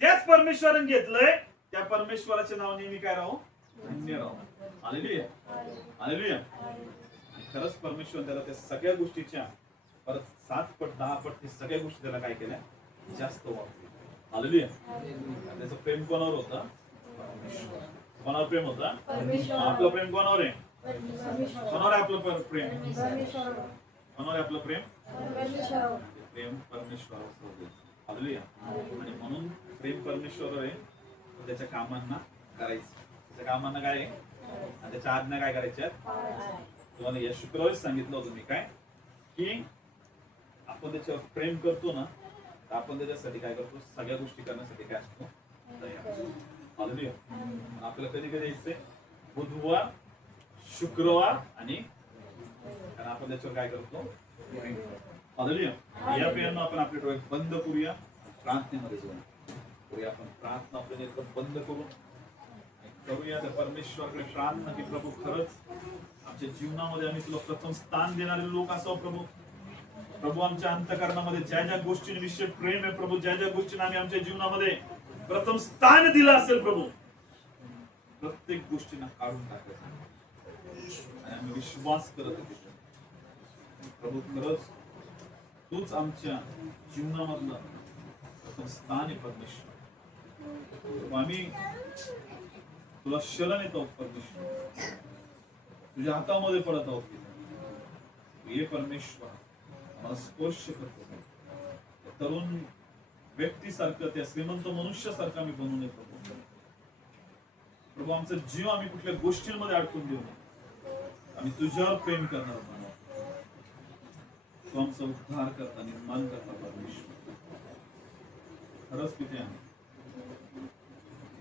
त्याच परमेश्वराने घेतलंय, त्या परमेश्वराचे नाव नेहमी काय राहू, धन्य राहू. हालेलुया. हालेलुया. खरंच परमेश्वर त्याला त्या सगळ्या गोष्टीच्या परत 7 पट 10 पट सगळ्या गोष्टी त्याला काय केल्या, जास्त वापरल्या. हालेलुया. त्याचं प्रेम कोणावर होतं, कोणावर प्रेम होता, आपलं प्रेम कोणावर आहे, कोणावर आहे आपलं प्रेम, कोणावर आहे आपलं प्रेम, प्रेम परमेश्वरावर. हालेलुया. आणि म्हणून प्रेम परमेश्वरावर आहे, त्याच्या कामांना करायचं, त्याच्या कामांना काय आहे, आणि त्याच्या आज्ञा काय करायच्या. तुम्हाला या शुक्रवारी सांगितलं होतं मी काय, की आपण त्याच्यावर प्रेम करतो ना, तर आपण त्याच्यासाठी काय करतो, सगळ्या गोष्टी करण्यासाठी काय असतो, तयार. हालेलुया. आपल्याला कधी कधी यायचंय बुधवार, शुक्रवार आणि आपण त्याच्यावर काय करतो, प्रेम करतो. हालेलुया. या प्रेमानं आपण आपले डोळे बंद करूया, प्रार्थनेमध्ये जाऊया. आपण प्रार्थना आपल्याला एकदम बंद करून करूया त्या परमेश्वराकडे प्रार्थना, की प्रभू खरंच आमच्या जीवनामध्ये आम्ही तुला प्रथम स्थान देणारे लोक असो प्रभू. प्रभू आमच्या अंतःकरणामध्ये ज्या ज्या गोष्टींविषयी प्रेम आहे प्रभू, ज्या ज्या गोष्टींना आम्ही आमच्या जीवनामध्ये प्रथम स्थान दिलं असेल प्रभू, प्रत्येक गोष्टींना काढून टाकायचं आणि आम्ही विश्वास करत होतो प्रभू खरंच तूच आमच्या जीवनामधलं प्रथम स्थान आहे परमेश्वर. आम्ही तुला शरण येतो परमेश्वर, तुझ्या हातामध्ये पडत आहोत. हे परमेश्वर आम्हाला स्पर्श करतो, तरुण व्यक्तीसारखं त्या श्रीमंत मनुष्यासारखं आम्ही बनवून येतो प्रभू. आमचा जीव आम्ही कुठल्या गोष्टींमध्ये अडकून देऊ नये, आम्ही तुझ्यावर प्रेम करणार बनव. तू आमचा उद्धार करता, निर्माण करता परमेश्वर. खरंच तिथे आम्ही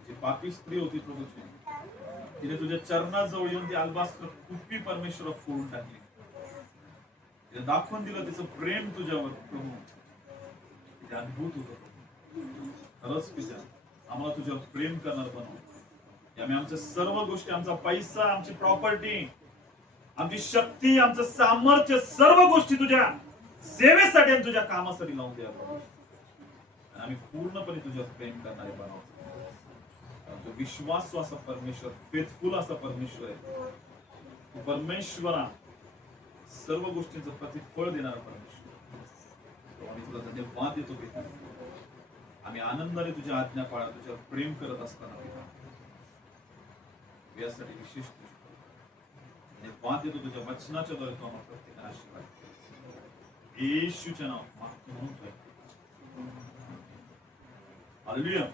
जी पापी स्त्री होती प्रभूची, तिने तुझ्या चरणाजवळ येऊन ती अल्बास्त्र कुपी परमेश्वर फोडून टाकली, तिला दाखवून दिलं तिचं प्रेम तुझ्यावर प्रभू. ते अद्भुत होतं. खरंच पित्या आम्हाला तुझ्यावर प्रेम करणार बनव. आम्ही आमच्या सर्व गोष्टी, आमचा पैसा, आमची प्रॉपर्टी, आमची शक्ती, आमचं सामर्थ्य, सर्व गोष्टी तुझ्या सेवेसाठी आणि तुझ्या कामासाठी लावून द्या प्रभू. आम्ही पूर्णपणे तुझ्यावर प्रेम करणारे बनव. तो विश्वासू असा परमेश्वर, फेथफुल असा परमेश्वर आहे. तू परमेश्वरा सर्व गोष्टींचं प्रतिफळ देणारा परमेश्वर. आम्ही तुला धन्यवाद देतो पिता. आम्ही आनंदाने तुझ्या आज्ञा पाळा, तुझ्यावर प्रेम करत असताना पिता यासाठी विशेष धन्यवाद देतो. तुझ्या वचनाच्या द्वारे तू आम्हाला प्रत्येकाला आशीर्वाद. येशूच्या नावात मागतो म्हणून हालेलुया.